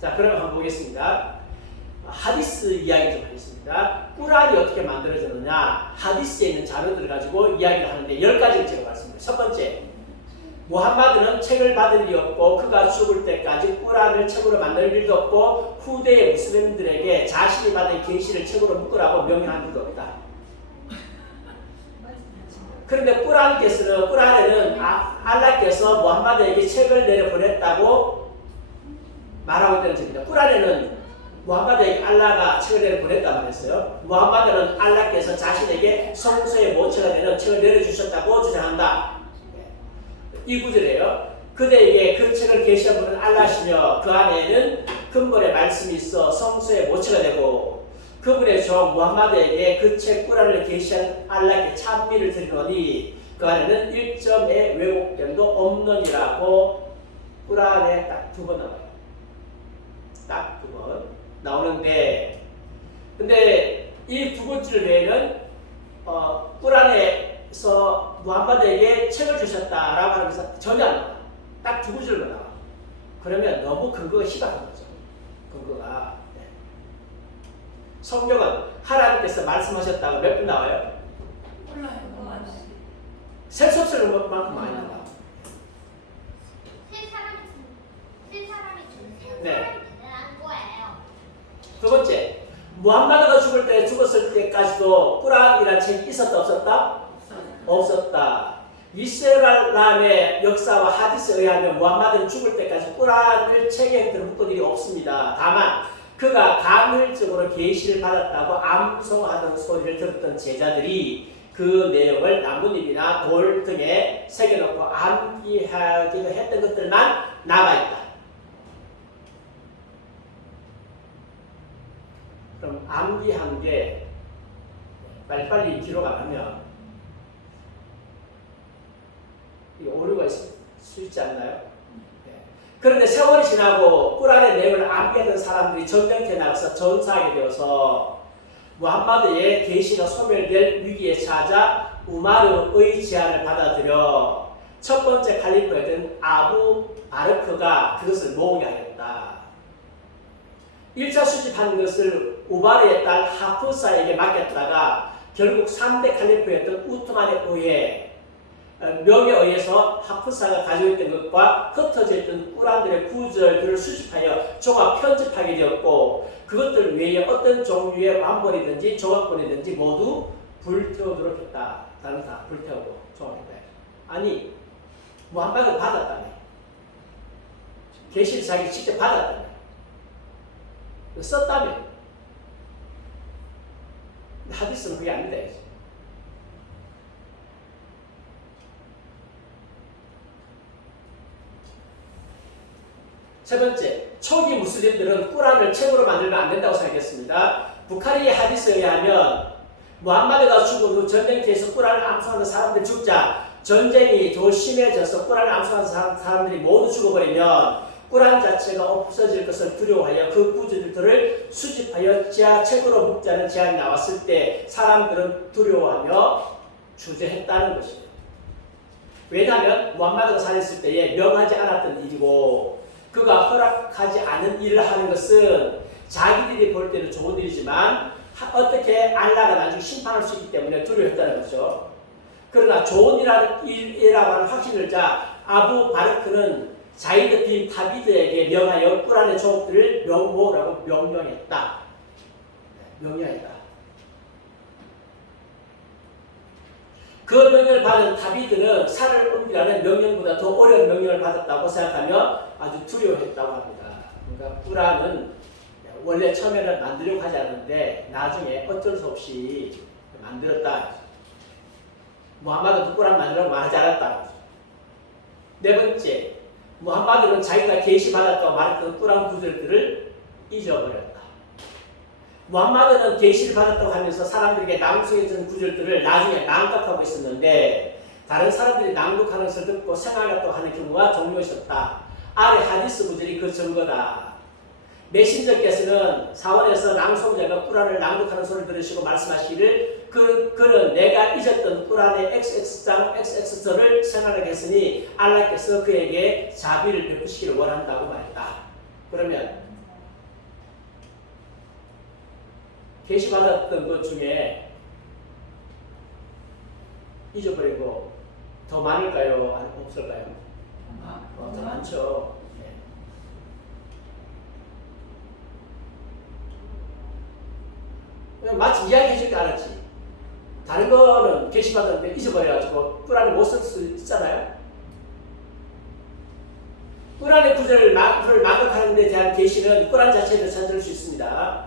자, 그럼 한번 보겠습니다. 하디스 이야기 좀 하겠습니다. 꾸란이 어떻게 만들어졌느냐? 하디스에 있는 자료들을 가지고 이야기를 하는데 10가지를 제가 봤습니다. 첫 번째, 무함마드는 책을 받을 리 없고 그가 죽을 때까지 꾸란을 책으로 만들 일도 없고 후대의 무슬림들에게 자신이 받은 계시를 책으로 묶으라고 명령한 일도 없다. 그런데 꾸란에는 알라께서 무함마드에게 책을 내려보냈다고 말하고 있다는 점입니다. 꾸란에는 무함마드에게 알라가 책을 보냈단 말이었어요. 무함마드는 알라께서 자신에게 성서의 모체가 되는 책을 내려주셨다고 주장한다. 이 구절이에요. 그대에게 그 책을 계시한 분은 알라시며 그 안에는 근본의 말씀이 있어 성서의 모체가 되고 그분의 종 무함마드에게 그 책 꾸란을 계시한 알라께 찬미를 드리노니 그 안에는 1점의 왜곡됨도 없느니라고 꾸란에 딱 2번 나와요. 딱 2번 나오는데 근데 이 2번줄 외에는 꾸란에서 무함마드에게 책을 주셨다라고 하면서 전혀 안 나와. 딱 2구절로 나와. 그러면 너무 근거가 희박한 거죠. 근거가. 네. 성경은 하나님께서 말씀하셨다가 몇 분 나와요? 몰라요. 셀 수 없을 만큼 많이 나와. 세 사람이 준 네. 사람이 대단한 거예요. 두 번째, 무함마드가 죽을 때 죽었을 때까지도 꾸란이라는 책이 있었다 없었다? 없었다. 이스라엘의 역사와 하디스에 의하면 무함마드는 죽을 때까지 꾸란을 책에 들어붙은 일이 없습니다. 다만 그가 간헐적으로 계시를 받았다고 암송하던 소리를 들었던 제자들이 그 내용을 나뭇잎이나 돌 등에 새겨놓고 암기하기도 했던 것들만 남아있다. 그럼 암기한 게 빨리빨리 기록 안 하면 오류가 있을 수 있지 않나요? 그런데 세월이 지나고 꾸란의 내용을 암기하던 사람들이 전쟁터에 나가서 전사하게 되어서 무함마드의 계시가 소멸될 위기에 처하자 우마르의 제안을 받아들여 첫 번째 칼리프였던 아부 바르크가 그것을 모의하였다. 1차 수집한 것을 우바르의 딸 하프사에게 맡겼다가 결국 3대 칼리프였던 우트만에 의해 명에 의해서 하프사가 가지고 있던 것과 흩어져 있던 꾸란들의 구절들을 수집하여 종합 편집하게 되었고 그것들 외에 어떤 종류의 완본이든지 조각본이든지 모두 불태우도록 했다. 다른 다 불태우고 종합했다. 아니 무함마드가 받았다며. 계시를 자기 직접 받았다며. 썼다며. 하디스는 그게 아니다. 세 번째, 초기 무슬림들은 꾸란을 책으로 만들면 안 된다고 생각했습니다. 부카리의 하디스에 의하면 무함마드가 죽은 후 전쟁터에서 꾸란을 암송하는 사람들이 죽자 전쟁이 더 심해져서 꾸란을 암송하는 사람들이 모두 죽어버리면 꾸란 자체가 없어질 것을 두려워하여 그 구절들을 수집하여 책으로 묶자는 제안이 나왔을 때 사람들은 두려워하며 주저했다는 것입니다. 왜냐하면 무함마드가 살았을 때에 명하지 않았던 일이고 그가 허락하지 않은 일을 하는 것은 자기들이 볼 때는 좋은 일이지만 어떻게 알라가 나중에 심판할 수 있기 때문에 두려워했다는 거죠. 그러나 좋은 일이라고 하는 확신을 자 아부 바르크는 자이드 빈 타비드에게 명하여 꾸란의 종들을 명모라고 명령했다. 명령했다. 그 명령을 받은 다비드는 살을 옮기라는 명령보다 더 어려운 명령을 받았다고 생각하며 아주 두려워했다고 합니다. 그러니까 꾸란은 원래 처음에는 만들려고 하지 않았는데 나중에 어쩔 수 없이 만들었다. 무함마드도 꾸란 만들라고 말하지 않았다. 네 번째, 무함마드는 자기가 계시받았다고 말했던 꾸란 구절들을 잊어버렸다. 무함마드는 계시를 받았다고 하면서 사람들에게 낭송해준 구절들을 나중에 낭독하고 있었는데 다른 사람들이 낭독하는 것을 듣고 생각했다고 하는 경우가 종종 있었다. 아래 하디스 구절이 그 증거다. 메신저께서는 사원에서 낭송자가 꾸란을 낭독하는 소리를 들으시고 말씀하시기를 그는 내가 잊었던 꾸란의 XX장 XX절을 생각하게 했으니 알라께서 그에게 자비를 베푸시기를 원한다고 말했다. 그러면 계시받았던 것 중에 잊어버린 거 더 많을까요? 아니면 없을까요? 더 많죠. 네. 마치 이야기해줄 줄 알았지. 다른 거는 계시받았는데 잊어버려가지고 꾸란을 못 쓸 수 있잖아요. 꾸란의 구절을 망각하는 데 대한 계시는 꾸란 자체를 찾을 수 있습니다.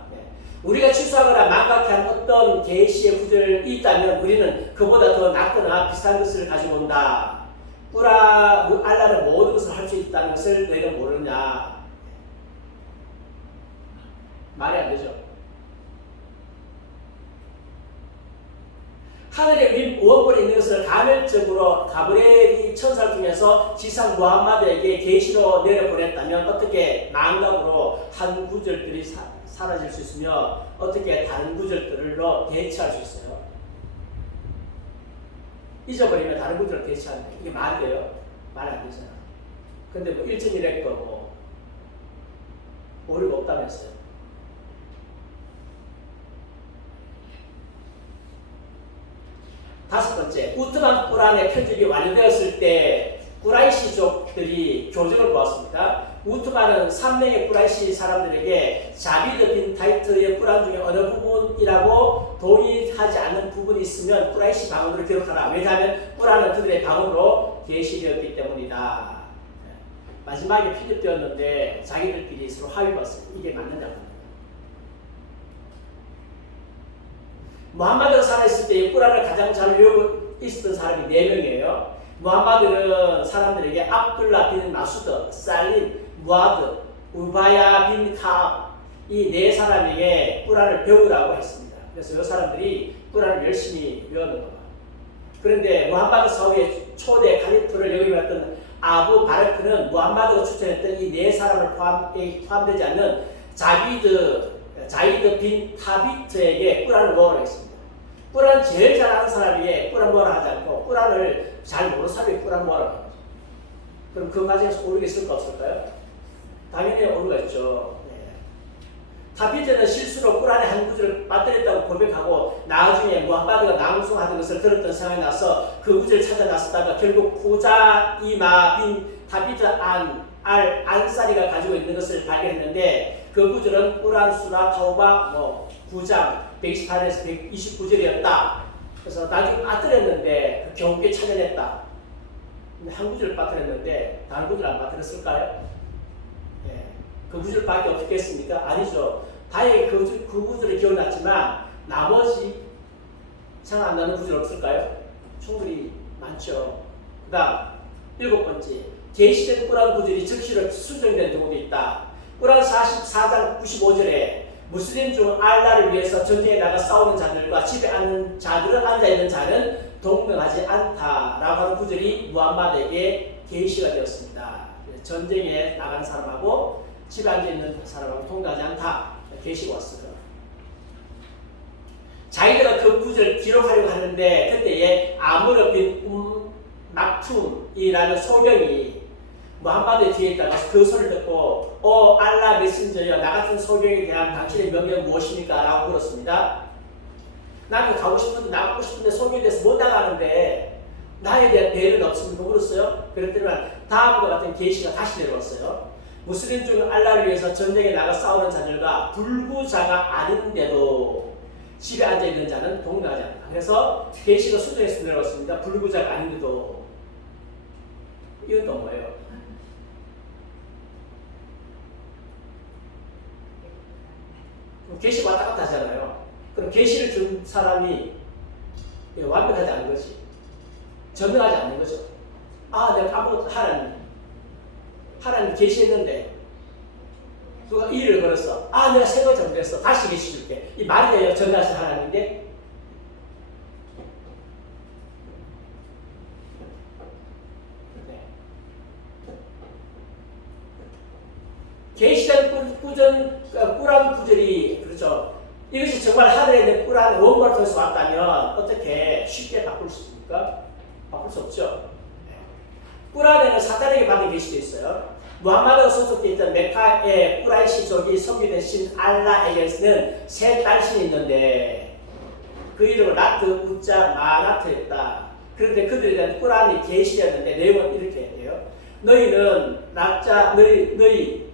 우리가 취소하거나 망각한 어떤 계시의 구절이 있다면 우리는 그보다 더 낫거나 비슷한 것을 가지고 온다. 알라는 모든 것을 할 수 있다는 것을 너희는 모르냐. 말이 안 되죠. 하늘의 무언권에 있는 것을 간헐적으로 가브리엘이 천사를 통해서 지상 무함마드에게 계시로 내려보냈다면 어떻게 망각으로 한 구절들이 사라질 수 있으며 어떻게 다른 구절들로 대체할 수 있어요? 잊어버리면 다른 구절로 대체하는 이게 말이 돼요? 말 안 되잖아. 근데 뭐 1.1 거고 오류가 없다면서요. 다섯 번째, 우트만 꾸란의 편집이 완료되었을 때 꾸라이시족들이 교정을 보았습니다. 우트만은 3명의 꾸라이시 사람들에게 자비드 빈 타이트의 꾸란 중에 어느 부분이라고 동의하지 않는 부분이 있으면 꾸라이시 방언으로 기록하라. 왜냐하면 꾸란은 그들의 방언으로 계시되었기 때문이다. 마지막에 편집되었는데 자기들끼리 서로 합의 봤어요. 이게 맞느냐고. 무함마드가 살아있을 때 꾸란을 가장 잘 외우고 있었던 사람이 4명이에요. 무함마드는 사람들에게 압둘라 빈 마수드, 살린, 무아드, 우바야 빈 카압 이 4사람에게 꾸란을 배우라고 했습니다. 그래서 이 사람들이 꾸란을 열심히 외우는 겁니다. 그런데 무함마드 사후의 초대 칼리프를 역임했던 아부 바르크는 무함마드가 추천했던 이 4사람을 포함되지 않는 자이드 빈 타비트에게 꾸란을 모으라고 했습니다. 꾸란 제일 잘 아는 사람에게 꾸란 모으라 하지 않고 꾸란을 잘 모르는 사람에게 꾸란 모으라고 하죠. 그럼 그 과정에서 오류가 있을까 없을까요? 당연히 오류가 있죠. 타비트는 실수로 꾸란의 한 구절을 빠뜨렸다고 고백하고 나중에 무함마드가 낭송하던 것을 들었던 생각이 나서 그 구절을 찾아 나섰다가 결국 후자이마 빈 타비트 안사리가 가지고 있는 것을 발견했는데 그 구절은 꾸란 수라 타우바 9장 128에서 129절이었다. 그래서 나중에 빠뜨렸는데 겨우게 찾아냈다. 한 구절을 빠뜨렸는데 다른 구절 안 빠뜨렸을까요? 그 구절밖에 없겠습니까? 아니죠. 다행히 그 구절이 기억났지만 나머지 생각 안 나는 구절 없을까요? 충분히 많죠. 그 다음 7번째, 계시된 꾸란 구절이 즉시로 수정된 경우도 있다. 꾸란 44장 95절에 무슬림 중 알라를 위해서 전쟁에 나가 싸우는 자들과 집에 앉아있는 자는 동등하지 않다라고 하는 구절이 무함마드에게 계시가 되었습니다. 전쟁에 나가는 사람하고 집에 앉아있는 사람하고 동등하지 않다. 계시가 왔어요. 자기들가 그 구절을 기록하려고 하는데 그때에 아무르 빈 막툼이라는 소경이 무함마드 뒤에 있다가 그 소리를 듣고 알라 메신저여 나 같은 소경에 대한 당신의 명령은 무엇입니까? 라고 물었습니다. 나는 가고 싶은데 나가고 싶은데 소경에 대해서 못 나가는데 나에 대한 배려는 없습니까? 물었어요. 그랬더니 다음과 같은 계시가 다시 내려왔어요. 무슬림 중 알라를 위해서 전쟁에 나가 싸우는 자들과 불구자가 아닌데도 집에 앉아있는 자는 동등하지 않다. 그래서 계시가 수정해서 내려왔습니다. 불구자가 아닌데도. 이건 또 뭐예요? 계시 왔다 갔다 하잖아요. 그럼 계시를 준 사람이 완벽하지 않은 거지. 전능하지 않는 거죠. 내가 아무것도 하나님 계시했는데 누가 일을 걸었어. 내가 생각 잘못했어. 다시 계시 줄게. 이 말이 돼요. 전능하신 하나님인데. 계시된 꾸란 구절이 그렇죠. 이것이 정말 하늘에 있는 꾸란 원본을 통해서 왔다면 어떻게 쉽게 바꿀 수 있습니까? 바꿀 수 없죠. 꾸란에는 사탄에게 받은 계시도 있어요. 무함마드가 소속되어 있던 메카의 꾸라이시족이 섬기는 신 알라에게는 세 딸신이 있는데 그 이름은 라트, 우자, 마나트였다. 그런데 그들에 대한 꾸란이 계시였는데 내용은 이렇게 해요. 너희는 너희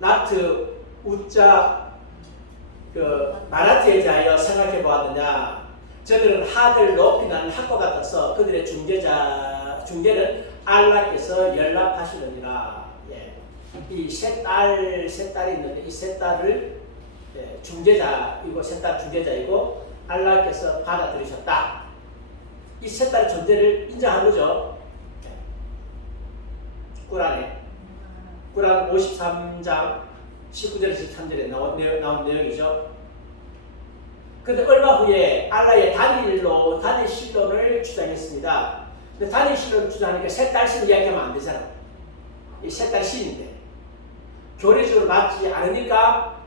라트, 우자, 마라트에 대하여 생각해 보았느냐? 저들은 하늘 높이 나는 학과 같아서 그들의 중재는 알라께서 연락하시느니라. 이 세 딸이 있는데 이 세 딸을 중재자이고 세 딸 중재자이고 알라께서 받아들이셨다. 이 세 딸의 존재를 인정한 거죠. 꾸란에 꾸란 53장 19절 13절에 나온 내용이죠. 그런데 얼마 후에 알라의 단일 신론을 주장했습니다. 근데 단일 신론을 주장하니까 세 딸 신 이야기하면 안 되잖아. 이 세 딸 신인데 교리적으로 맞지 않으니까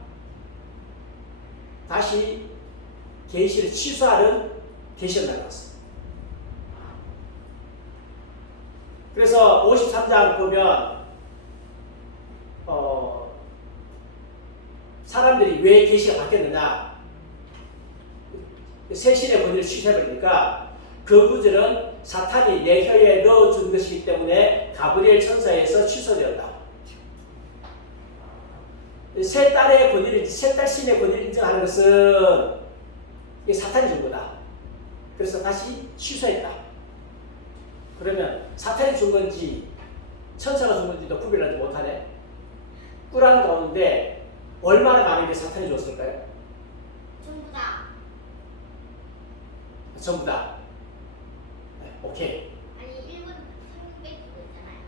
다시 계시를 취소하는 계시가 나왔습니다. 그래서 53장 보면 사람들이 왜 계시가 바뀌었느냐, 새 신의 권위를 취소해버리니까 그 구절은 사탄이 내 혀에 넣어준 것이기 때문에 가브리엘 천사에서 취소되었다. 세 딸의 권위를, 세 딸 신의 권위를 인정하는 것은 이게 사탄이 준 거다. 그래서 다시 취소했다. 그러면 사탄이 준 건지 천사가 준 건지도 구별하지 못하네. 꾸란 가운데 얼마나 많은 게 사탄이 줬을까요? 전부 다. 전부 다. 네, 오케이. 아니 1분 300도 있잖아요.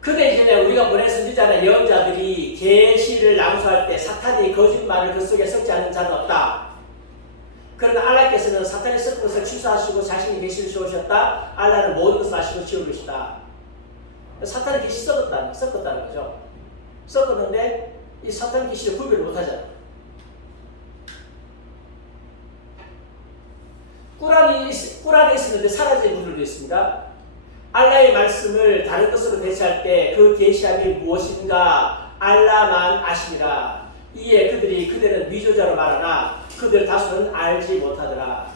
근데 이제 우리가 보낸 선지자나 예언자들이 계시를 낭수할 때 사탄이 거짓말을 그 속에 섞지 않는 자는 없다. 그러나 알라께서는 사탄이 섞은 것을 취소하시고 자신이 계시를 주셨다. 알라는 모든 것을 아시고 지을 것이다. 사탄이 계시 섞었다는 거죠. 섞었는데 이 사탄 계시를 구별을 못하잖아. 꾸란에 있었는데 사라진 구절도 있습니다. 알라의 말씀을 다른 것으로 대체할 때 그 계시함이 무엇인가 알라만 아시니라. 이에 그들은 위조자로 말하나 그들 다수는 알지 못하더라.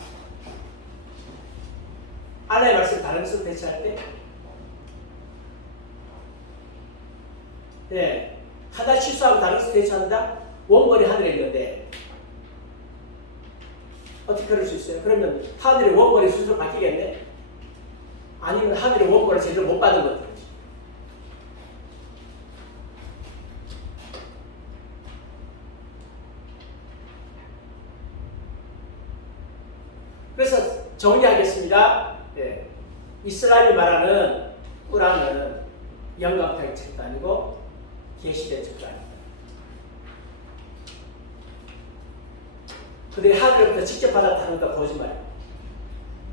알라의 말씀을 다른 것으로 대체할 때 하나 취소하고 다른 것으로 대체한다? 원본이 하늘에 있는데 어떻게 그럴 수 있어요? 그러면 하늘의 원본이 순서로 바뀌겠네? 아니면 하늘의 원본을 제대로 못 받은 것들. 그래서 정리하겠습니다. 이스라엘이 말하는 꾸란은 영감된 책도 아니고 계시된 책도 아닙니다. 그들이 하늘로부터 직접 받았다는 건 거짓말이에요.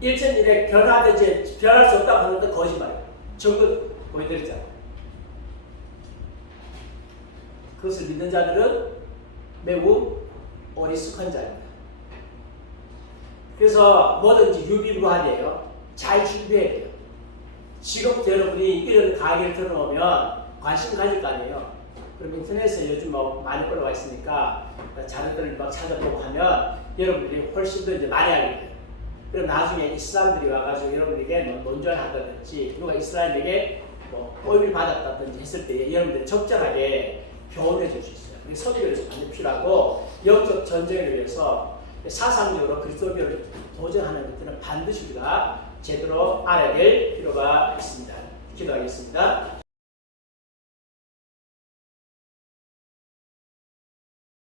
일천일에 변할 수 없다고 하는 건 거짓말이에요. 전부 보여드리잖아요. 그것을 믿는 자들은 매우 어리숙한 자입니다. 그래서 뭐든지 유비무환이에요. 잘 준비해야 돼요. 지금부터 여러분이 이런 강의를 들어놓으면 관심 가질 거 아니에요. 그럼 인터넷에 요즘 뭐 많이 올라와 있으니까 자료들을 막 찾아보고 하면 여러분들이 훨씬 더 이제 많이 알게 돼요. 그럼 나중에 이슬람들이 와가지고 여러분에게 뭐 논쟁을 한다든지 누가 이스라엘에게 뭐 꼬입을 받았다든지 했을 때 여러분들이 적절하게 교훈해 줄 수 있어요. 서기로서 반드시 필요하고 영적 전쟁을 위해서 사상적으로 그리스도교를 도전하는 것들은 반드시 우리가 제대로 알아야 될 필요가 있습니다. 기도하겠습니다.